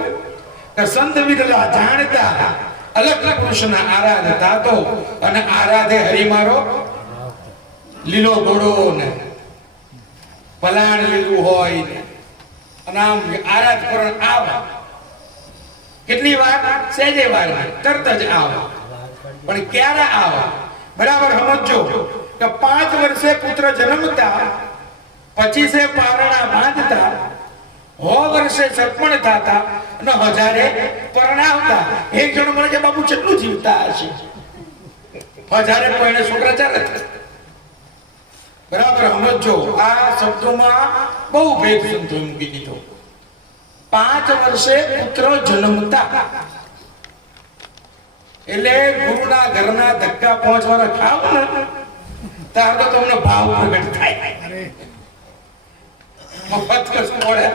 કે સંત વિરલા જાણતા અલગ પુરુષના આરાધ થાતો અને આરાધે હરિ મારો લીલો ઘોડો ને પલાણ લીલું હોય ને અને આમ આરાધ કરણ આવ કેટલી વાર સહેજે વાર તરત જ આવ પણ ક્યારે આવ બરાબર સમજો કે 5 વર્ષે પુત્ર જન્મતા 25 પારણા બાંધતા 100 વર્ષે સર્પણ થતા અને 1000 પરણાવતા એક જણ મને કે બાપુ કેટલું જીવતા હશે 1000 પરણે છોકરા ચાલે બરાબર સમજો આ શબ્દોમાં બહુ ભેદ સંતો મૂકી દીધો 5 વર્ષે પુત્ર જન્મતા એટલે ગુરુના ઘરના ધક્કા પહોંચવાના ખાવ ને તાર તો તમને ભાવ પ્રગટ થાય મફત કશું મળે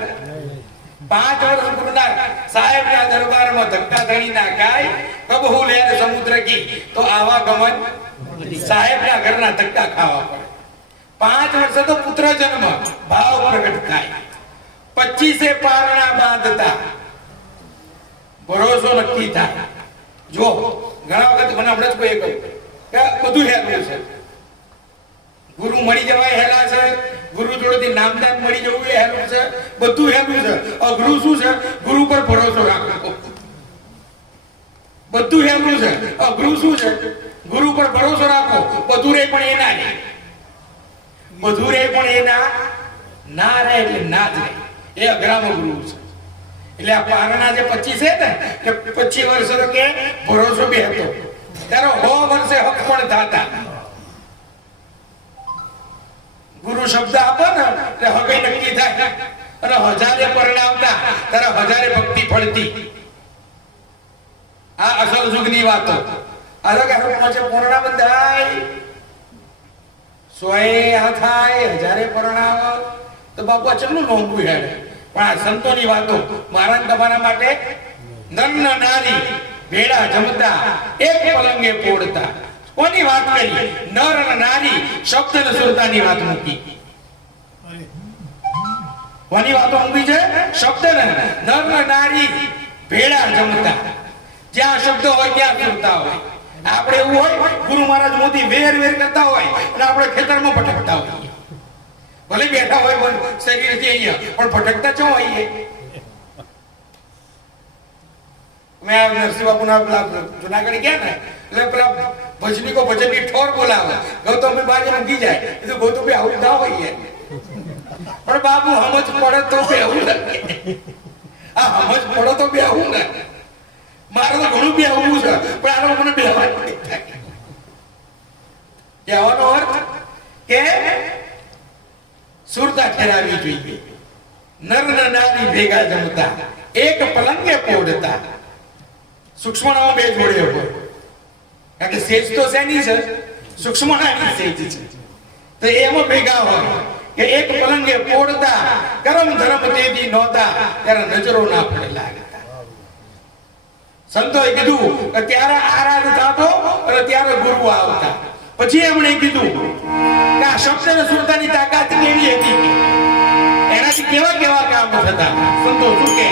5 વર્ષ ગુરુના સાહેબના દરબારમાં ધક્કા ધણી ના ખાય કબહુ લેર સમુદ્ર કી તો આવા ગમન સાહેબના ઘરના ધક્કા ખાવા પડે 5 વર્ષે તો પુત્ર જન્મ ભાવ પ્રગટ થાય 25 પારણા બાંધતા ભરોસો નક્કી થાય જો ઘણા વખત મને હમણાં જ કોઈ કહ્યું કે બધું હેલું છે ગુરુ મળી જવાય હેલા છે ગુરુ જોડેથી નામદાન મળી જવું એ હેલું છે બધું હેલું છે અઘરું શું છે ગુરુ પર ભરોસો રાખવો બધું હેલું છે અઘરું શું છે ગુરુ પર ભરોસો રાખો બધું રે પણ એના રે બધું રે પણ એના ના રહે એટલે ના જ રહે એ અઘરામાં ગુરુ છે એટલે આ પારણા જે 25 છે ને કે 25 વર્ષ કે ભરોસો બી હતો તારો 100 વર્ષે હક પણ થતા ગુરુ શબ્દ આપો ને એટલે હકે નક્કી થાય અને 1000 પરણાવતા તારા 1000 ભક્તિ ફળતી આ અસલ યુગની વાતો આ તો કે પહોંચે પૂર્ણા બંધાય 100 થાય 1000 પરણાવ તો બાપુ ચેટલું લોંબુ હે પણ આ સંતોની વાતો મારા તમારા માટે નર નારી ભેડા જમતા એક પલંગે પોડતા કોની વાત કરી નર અને નારી શબ્દ અને સુરતાની વાત મૂકી કોની વાતો મૂકી છે શબ્દ ને નર અને નારી ભેડા જમતા જ્યાં શબ્દ હોય ત્યાં સુરતા હોય આપણે એવું હોય ગુરુ મહારાજ મોદી વેર કરતા હોય અને આપણે ખેતરમાં ભટકતા હોય ભલે બેઠા હોય પણ શરીરથી અહીંયા પણ ભટકતા ચો હોઈએ મેં નરસિંહ બાપુના જુનાગઢ ગયા ને એટલે પેલા ભજનીકો ભજનની ઠોર બોલાવે ગૌતમ બાજુ ઊંઘી જાય એ તો ગૌતમ આવું ના હોય પણ બાપુ સમજ પડે તો બે આવું લાગે આ સમજ પડે તો બે આવું ને મારે તો ઘણું બે આવું છે પણ આનો મને બેહવાનું થાય કહેવાનો અર્થ કે સુરતા ઠેરાવી જોઈએ નર નારી ભેગા જમતા એક પલંગે પોડતા સૂક્ષ્મણાઓ બે જોડે હોય કારણ કે સેજ તો શેની છે સૂક્ષ્મણાની સેજ છે તો એમાં ભેગા હોય કે એક પલંગે પોડતા કરમ ધર્મ તેથી નહોતા ત્યારે નજરો ના પડે લાગતા સંતોએ કીધું કે ત્યારે આરાધ થતો અને ત્યારે ગુરુ આવતા પછી એમણે કીધું કે આ શબ્દ અને સુરતાની તાકાત કેવી હતી એનાથી કેવા કેવા કામ થતા સંતો શું કહે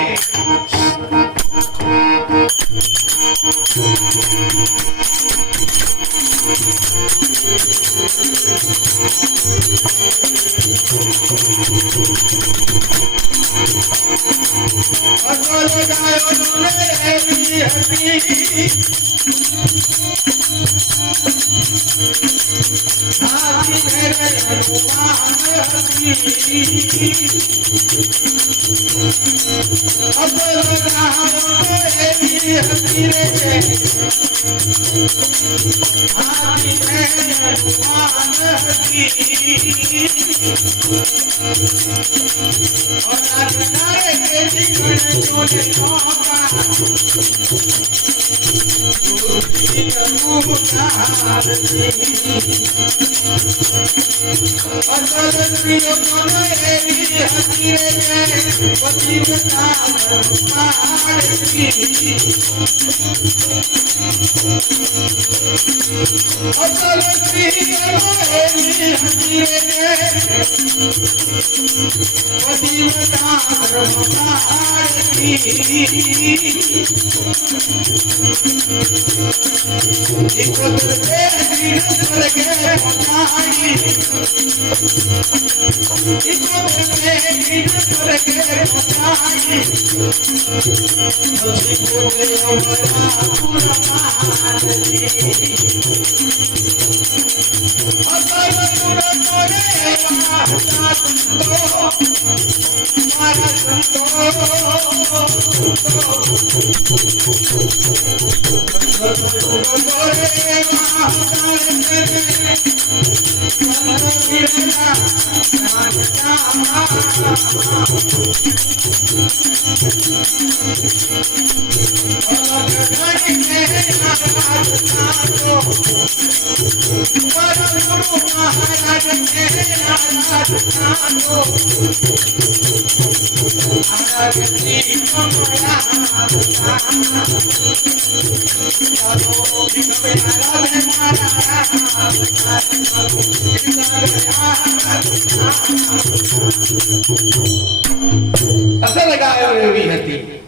અસલ ગાયો એવી હતી,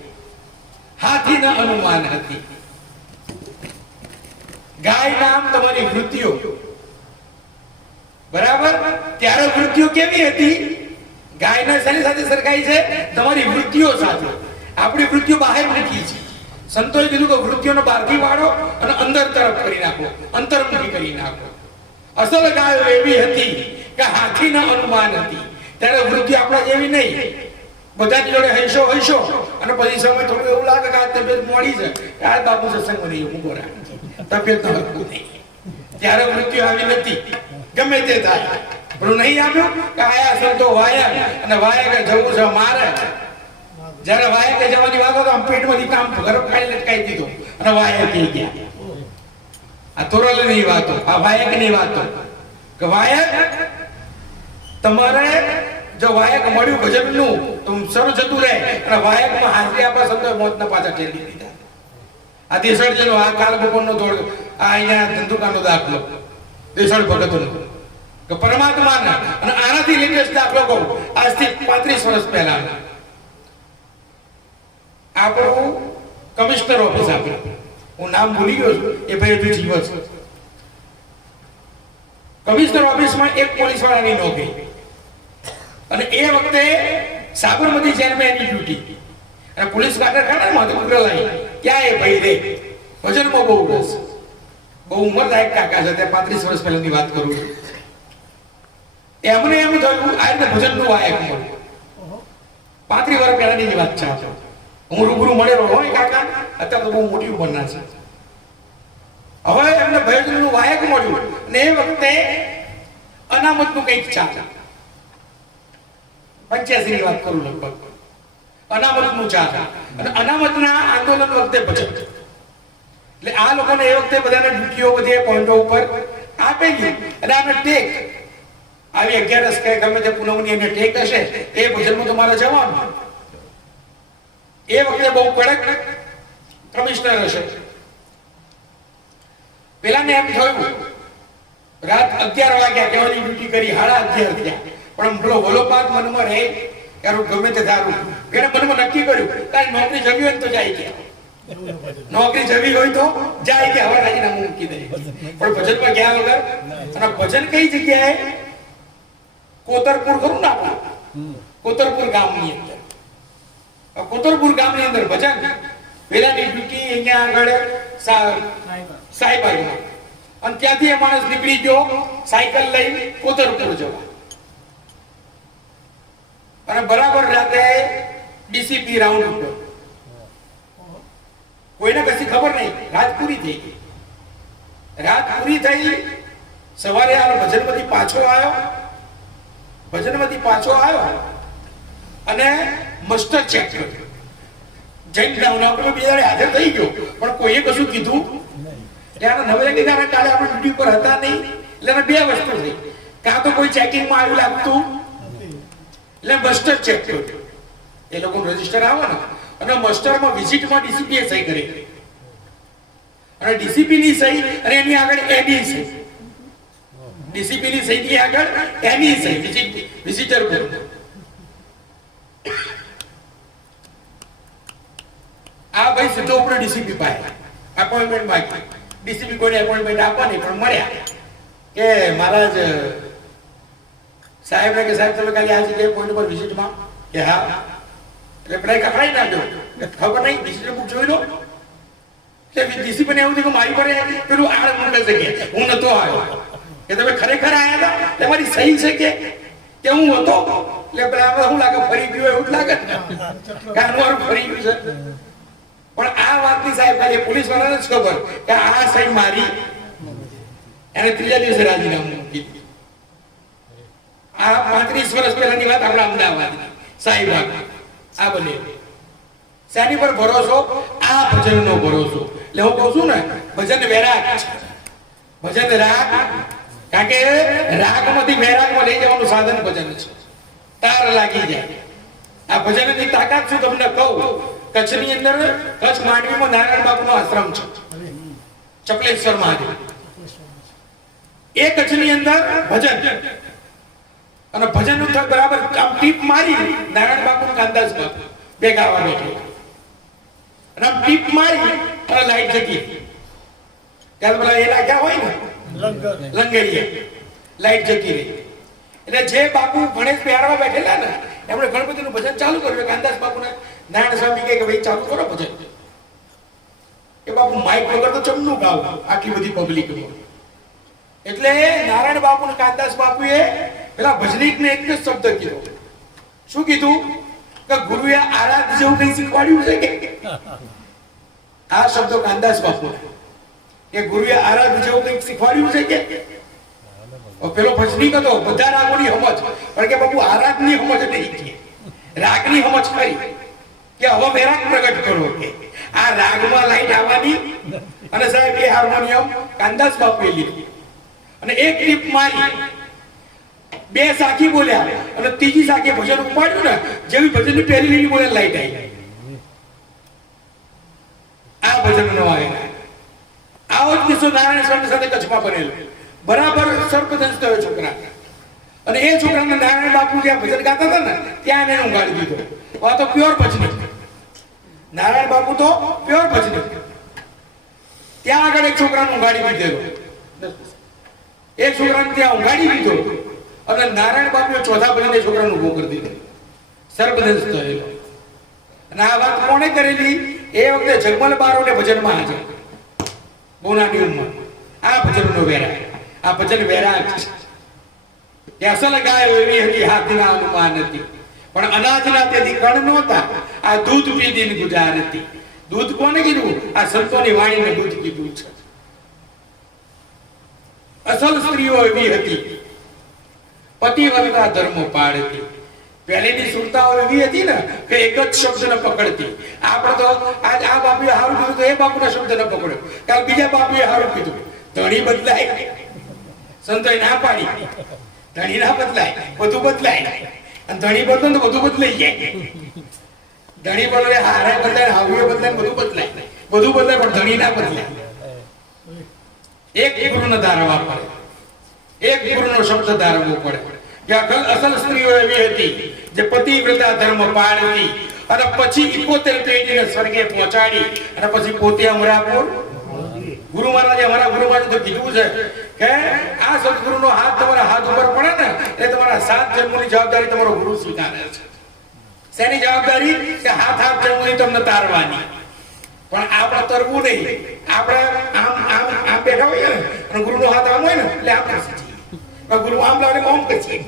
હાથીના અનુમાન હતી. ગાય નામ તમારી વૃત્તિઓ, બરાબર? ત્યારે વૃત્તિઓ કેવી હતી? ગાયના શરીર સાથે સરખાઈ છે તમારી વૃત્તિઓ સાથે. આપણી વૃત્તિઓ બહાર મૂકી છે. સંતોએ કીધું કે વૃત્તિઓને બહારથી વાળો અને અંદર તરફ કરી નાખો, અંતર્મુખી કરી નાખો. અસલ ગાયો એવી હતી કે હાથીના અનુમાન હતી. ત્યારે વૃત્તિ આપણા જેવી નહીં. બધાની જોડે હૈશો હૈશો અને પછી સમય થોડું એવું લાગે કે આ તબિયત મોડી છે, આ બાપુ સત્સંગમાં નહીં ઉભો રહે, તબિયત ન હરકું નહીં. ત્યારે મૃત્યુ આવી નથી. ગમે તે થાય પણ નહીં આવ્યું કે આયા સંતો વાયા અને વાયા કે જવું છે મારે. જ્યારે વાયા કે જવાની વાત તો આમ પેટમાંથી કામ ઘર ખાઈ લટકાઈ દીધો અને વાયા કહી ગયા. આ તોરલ ની વાતો, આ વાયક ની વાતો કે વાયક તમારે જો વાયક મળ્યું ભજન નું તો શરૂ જતું રહે અને વાયક માં હાજરી આપવા શબ્દો મોતના પાછા ઠેલી દીધા. આ દેસળજનો આ કાલ બપોરનો દોડ, આ અહીંયા ધંધુકાનો દાખલો દેસળ ભગતનો કે પરમાત્માના. અને આનાથી લેટેસ્ટ દાખલો કહું, આજથી 35 વર્ષ પહેલા આપણું કમિશનર ઓફિસ આપ્યું, હું નામ ભૂલી ગયો છું, એ ભાઈ હજુ જીવ છે. કમિશનર ઓફિસમાં એક પોલીસ વાળાની નોકરી અને એ વખતે સાબરમતી જેલમાં એની ડ્યુટી અને પોલીસ કાટર કાઢે માથે ઉગ્રલાઈ ક્યાં એ ભાઈ રે ભજનમાં બહુ રસ, બહુ ઉંમર લાયક કાકા છે. તે 35 વર્ષ પહેલાની વાત કરું છું. એમને એમ થયું આ રીતે ભજનનું વાયક મળ્યું. 35 વર્ષ પહેલાની જ વાત છે. હું રૂબરૂ મળેલો હોય કાકા, અત્યારે તો બહુ મોટી ઉંમરના છે. હવે એમને ભજનનું વાયક મળ્યું અને એ વખતે અનામતનું કંઈક ચાલે, 85 ની વાત કરું લગભગ, અનામતનું ચાલે. અને અનામતના આંદોલન વખતે ભજન એટલે આ લોકોને એ વખતે બધાને ડ્યુટીઓ બધી પોઈન્ટો ઉપર આપેલી અને આને ટેક આવી 11 કે ગમે તે પૂનમની એને ટેક હશે એ ભજનમાં તમારે જવાનું. એ વખતે બહુ કડક કમિશનર હશે. પેલાને એમ થયું રાત 11 વાગ્યા કેવાની ડ્યુટી કરી, 11:30 થયા, પણ પેલો વલોપાત મનમાં રહે યાર ગમે તે થારું. એને મનમાં નક્કી કર્યું કાલ નોકરી જવી હોય તો જાય ગયા, નોકરી જવી હોય તો જાય ગયા, હવે રાજીનામું મૂકી દે. પણ ભજનમાં ગયા વગર. અને ભજન કઈ જગ્યાએ? કોતરપુર ખરું ને આપણા કોતરપુર ગામની અંદર, કોતરપુર ગામની અંદર ભજન. પેલાની ડ્યુટી અહીંયા આગળ સાહેબાઈમાં અને ત્યાંથી એ માણસ નીકળી ગયો સાયકલ લઈને કોતરપુર જવા. અને બરાબર રાતે ડીસીપી રાઉન્ડ ઉપર, કોઈને કશી ખબર નહીં. રાત પૂરી થઈ ગઈ. રાત પૂરી થઈ, સવારે આ ભજનમાંથી પાછો આવ્યો, ભજનમાંથી પાછો આવ્યો અને મસ્ટર ચેક કર્યો. જૈન નવરાત્રિ બે હાજર થઈ ગયો પણ કોઈએ કશું કીધું ત્યારે નવરાત્રિ કાલે આપણે ડ્યુટી પર હતા નહીં. એટલે બે વસ્તુ થઈ, કાં તો કોઈ ચેકિંગમાં આવ્યું લાગતું એટલે મસ્ટર ચેક કર્યો. એ લોકો રજીસ્ટર આવે ને અને મસ્ટરમાં વિઝિટમાં ડીસીપી સહી કરી અને ડીસીપી ની સહી અને એની આગળ એની સહી, ડીસીપી ની સહી ની આગળ એની સહી વિઝિટર પર. ભાઈ સીધો ઉપર ડીસીપી પાસે અપોઇન્ટમેન્ટ માંગી. ડીસીપી કોઈને અપોઇન્ટમેન્ટ આપવાની પણ મળ્યા કે મહારાજ સાહેબ કે સાહેબ તમે કાલે આ જગ્યાએ પોઈન્ટ પર વિઝિટમાં કે હા એટલે પેલા કકડાઈ નાખ્યો ખબર નહીં ડીસીપી બુક જોઈ લો એટલે ડીસીપીને એવું થયું કે મારી પર પેલું આડ મૂકે છે કે હું નતો આવ્યો કે તમે ખરેખર આવ્યા હતા તમારી સહી છે કે હું હતો એટલે પેલા શું લાગે ફરી ગયો એવું જ લાગે કે આનું ફરી ગયું છે પણ આ વાતની સાહેબ ખાલી પોલીસ વાળાને જ ખબર કે આ સહી મારી એને ત્રીજા દિવસે રાજીનામું કીધું. આ 35 વર્ષ પહેલાની વાત આપણા અમદાવાદની સાહેબ આ બને શાની પર ભરોસો આ ભજનનો ભરોસો એટલે હું કહું છું ને ભજન વૈરાગ ભજન રાગ કારણ કે રાગમાંથી વૈરાગમાં લઈ જવાનું સાધન ભજન છે. તાર લાગી જાય આ ભજનની તાકાત શું તમને કહું. કચ્છની અંદર કચ્છ માંડવીમાં નારાયણ બાપુનો આશ્રમ છે ચકલેશ્વર મહાદેવ એ કચ્છની અંદર ભજન અને ભજન નું બરાબર આમ ટીપ મારી નારાયણ બાપુ કાંદાસ બાપુ બે ગાવા બેઠેલા અને આમ ટીપ મારી અને લાઈટ જગી ત્યારે પેલા એ લાગ્યા હોય ને લંગરિયા લાઈટ જગી રહી એટલે જે બાપુ ગણેશ બિહારમાં બેઠેલા ને એમણે ગણપતિનું ભજન ચાલુ કર્યું. કાંદાસ બાપુને નારાયણ સ્વામી કહે કે ભાઈ ચાલુ કરો ભજન. એ બાપુ માઇક વગર તો ચમનું ગાવ આટલી બધી પબ્લિક એટલે નારાયણ બાપુ ને કાંદાસ બાપુએ પેલા ભજનીકને એક જ શબ્દ કીધો. શું કીધું કે ગુરુએ આરાધ જેવું કઈ શીખવાડ્યું છે કે આ શબ્દ કાંદાસ બાપુ કે ગુરુએ આરાધ જેવું કઈ શીખવાડ્યું છે કે પેલો ભજનીક હતો બધા રાગોની સમજ પણ કે બાપુ આરાધની સમજ નહીં કે રાગની સમજ કરી કે હવે વૈરાગ પ્રગટ કરો કે આ રાગમાં લાઈટ આવવાની અને સાહેબ એ હાર્મોનિયમ કાંદાસ બાપુએ લીધું અને એક ક્લિપ મારી બે સાખી બોલ્યા અને ત્રીજી સાખી ભજન ઉપાડ્યું ને જેવી ભજનની પહેલી લીટી બોલે લાઈટ આવી. આ ભજનનો આવે આવો જ કિસ્સો નારાયણ સ્વામી સાથે કચ્છમાં બનેલો. બરાબર સર્પદંશ થયો છોકરા અને એ છોકરાને નારાયણ બાપુ જ્યાં ભજન ગાતા હતા ને ત્યાં એને ઊંઘાડી દીધો. આ તો પ્યોર ભજન. નારાયણ બાપુ તો પ્યોર ભજન. ત્યાં આગળ એક છોકરાને ઊંઘાડી દીધેલો. એક છોકરાને ત્યાં ઊંઘાડી દીધો અને નારાયણ બાપુએ ચોથા ભજને છોકરાને ઊભો કરી દીધો. સર્પદંશ થયેલો. અને આ વાત કોણે કરેલી? એ વખતે જગમલ બારોટે ભજનમાં હાજર બહુ નાની ઉંમર. આ ભજનનો વૈરાગ આ ભજન વૈરાગ કે અસલ ગાય એવી હતી હાથના અનુમાન હતી પણ અનાજના તેથી કણ નહોતા આ દૂધ પી દિન ગુજારતી. દૂધ કોને કીધું? આ સંતોની વાણીને દૂધ કીધું છે. અસલ સ્ત્રીઓ એવી હતી પતિવ્રતા ધર્મ પાળતી. પહેલીની સુરતાઓ એવી હતી ને કે એક જ શબ્દને પકડતી. આપણે તો આજ આ બાપુએ હારું કીધું તો એ બાપુના શબ્દને પકડ્યો કાલ બીજા બાપુએ હારું કીધું. ધણી બદલાય સંતોએ ના પાડી ધણી ના બદલાય બધું બદલાય અને ધણી બદલો તો બધું બદલાઈ જાય. ધણી બદલે હારે બદલાય હાવે બદલાય બધું બદલાય પણ ધણી ના બદલાય. એક ગુરુનો ધારવા પડે એક ગુરુનો શબ્દ ધારવો પડે. અસલ સ્ત્રીઓ એવી હતી જે પતિવ્રતા ધર્મ પાળતી અને પછી 71 પેઢીને સ્વર્ગે પહોંચાડી અને પછી પોતે અમરાપુર ગુરુ મહારાજે અમારા ગુરુ મહારાજે તો કીધું છે કે આ સદગુરુનો હાથ તમારા હાથ ઉપર પડે ને એ તમારા 7 જન્મની જવાબદારી તમારો ગુરુ સ્વીકારે છે. શેની જવાબદારી? કે હાથ જન્મની તમને તારવાની. પણ આપણે તરવું નહીં. આપણે આમ આમ આમ બેઠા હોઈએ ને અને ગુરુનો હાથ આમ હોય ને એટલે આપણે ગુરુ આમ લાવે આમ કરીએ.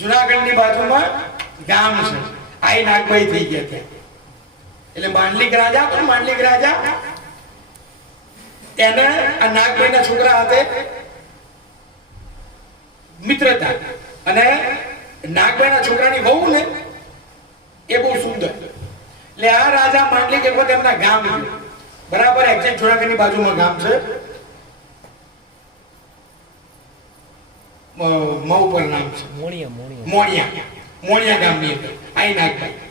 જુનાગઢની બાજુમાં ગામ છે આઈ નાગભાઈ થઈ ગયા ત્યાં એટલે માંડલિક રાજા પણ માંડલિક રાજા એને આ નાગભાઈના છોકરા હાથે મિત્રતા અને નાગભાઈના છોકરાની વહુ ને એ બહુ સુંદર એટલે આ રાજા માંડલિક એક વખત એમના ગામ બરાબર એક્ઝેક્ટ જુનાગઢની બાજુમાં ગામ છે મઉ પર નામ છે મોણિયા ગામની અંદર આઈ નાગભાઈ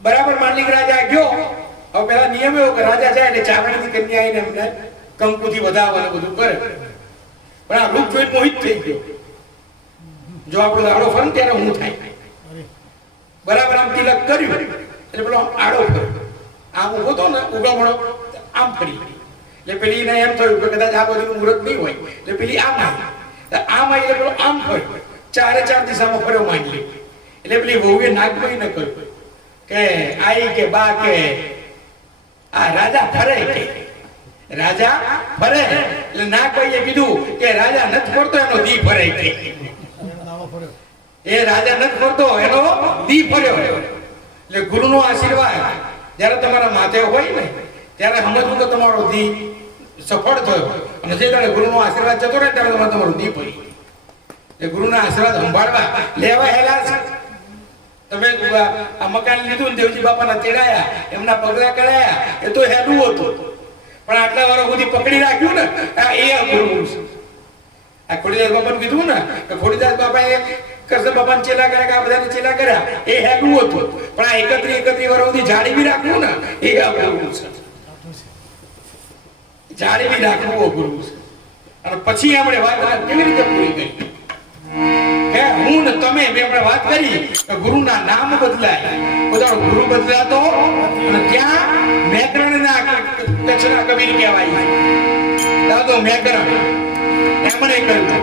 બરાબર માંડલિક રાજા ગયો. હવે પેલા નિયમ એવો કે રાજા જાય એટલે ચારણની કન્યા આવીને એમને કંકુથી વધાવવાનું બધું કરે પણ આ રૂપ જોઈ મોહિત થઈ ગયો. જો આપણો દાડો ફરે ત્યારે હું થાય બરાબર આમ તિલક કર્યું એટલે પેલો આડો કર્યો, આમ ઉભો તો ને ઉગામણો આમ ફરી, એટલે પેલી ને એમ થયું કે કદાચ આ બધું મુહૂર્ત નહીં હોય, એટલે પેલી આમ આવી, આમ આવી એટલે પેલો આમ ફર્યો, ચારે ચાર દિશામાં ફર્યો માંડી, એટલે પેલી વહુએ નાગભાઈ ને કહ્યું કે આઈ કે બા કે આ રાજા ફરે કે રાજા ફરે, એટલે નાગભાઈએ કીધું કે રાજા નથી ફરતો એનો દી ફરે કે, એ રાજા નથી ફરતો એનો દી ફર્યો. એટલે ગુરુનો આશીર્વાદ જ્યારે તમારા માથે હોય ને ત્યારે સમજવું કે તમારો દી સફળ થયો, અને જે ત્યારે ગુરુનો આશીર્વાદ જતો રહે ત્યારે તમારું દી ફરી. એ ગુરુના આશીર્વાદ સંભાળવા લેવા હેલા છે. તમે આ મકાન લીધું ને દેવજી બાપાના તેડાયા, એમના પગલા કરાયા, એ તો હેલું હતું, પણ આટલા વર્ષ સુધી પકડી રાખ્યું ને એ ગુરુ છે. આ ખોડીદાસ બાપાને કીધું ને કે ખોડીદાસ બાપાએ કૃષ્ણ બાપાને ચેલા કર્યા કે આ બધાને ચેલા કર્યા, એ હેલું હતું, પણ આ 31 વર્ષ સુધી જાળી બી રાખવું ને એ આ ગુરુ છે. જાળી બી રાખવું ગુરુ છે. અને પછી આપણે વાત કેવી રીતે પૂરી કરી કે હું ને તમે આપણે વાત કરી કે ગુરુના નામ બદલાય, પોતાનો ગુરુ બદલાતો અને ત્યાં મેકરણના દક્ષિણા કબીર કહેવાય, દાદો મેકરણ એમણે કહ્યું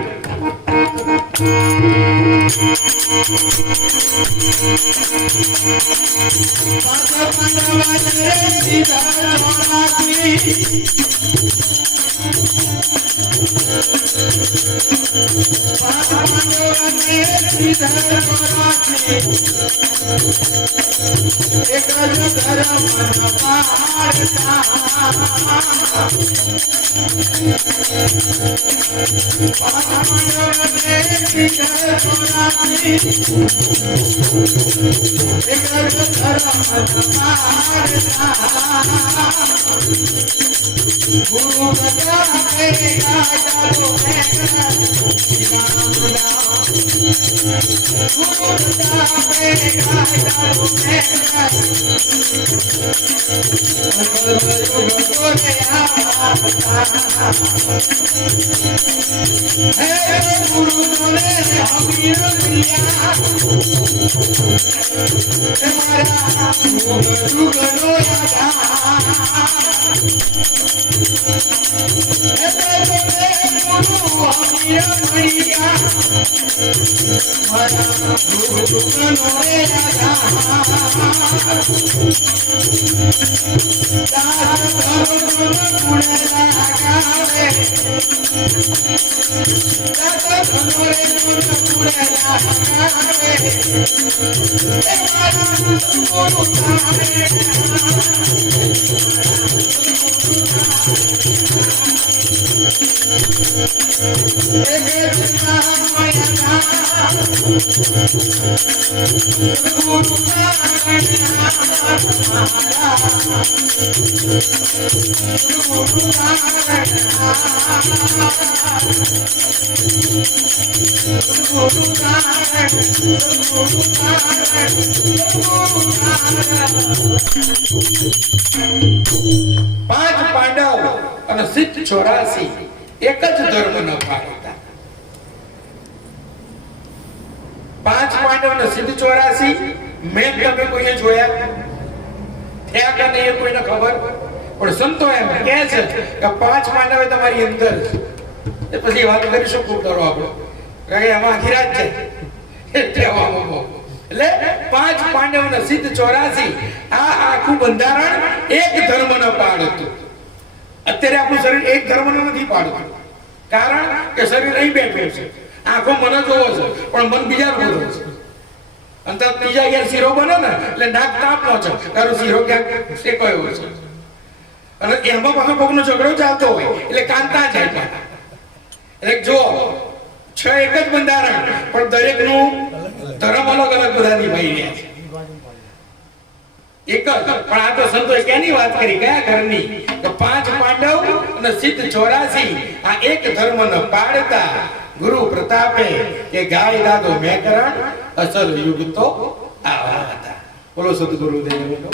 પાંચ પાંડવ અને સિદ્ધ 84 એક જ ધર્મ ન પાડતા. પાંચ પાંડવ અને સિદ્ધ 84 મેં તમે કોઈએ જોયા થયા કે નહીં એ કોઈને ખબર, પણ સંતો એમ કહે છે કે પાંચ પાંડવ તમારી અંદર છે. પછી વાત કરીશું ખૂબ કરો આપણો, કારણ કે એમાં આખી રાત છે એટલે પાંચ પાંડવ અને સિદ્ધ 84 આ આખું બંધારણ એક ધર્મ ન પાડતું. અત્યારે આપણું શરીર એક ધર્મ નથી પાડતું, કારણ કે શરીર અહીં બેઠું છે, આંખો મને જોવો છે પણ મન બીજા નો જોવો છે. અંતર ત્રીજા યાર શીરો બને ને એટલે નાક તાપ નો છે, તારો શીરો ક્યાંક શેકાયો છે, અને એમાં પાછો કોકનો ઝઘડો ચાલતો હોય એટલે કાંતા જાય. એટલે જો છ એક જ બંધારણ પણ દરેકનું ધર્મ અલગ અલગ બધા નિભાઈ રહ્યા છે. એક જ પણ આ તો સંતોએ કેની વાત કરી, કયા ઘરની? તો પાંચ પાંડવ અને સિદ્ધ 84 આ એક ધર્મ ન પાડતા ગુરુ પ્રતાપે કે ગાય દાદો મેકરણ અસલ યુગ તો આવા હતા. બોલો સદગુરુ દેવનો.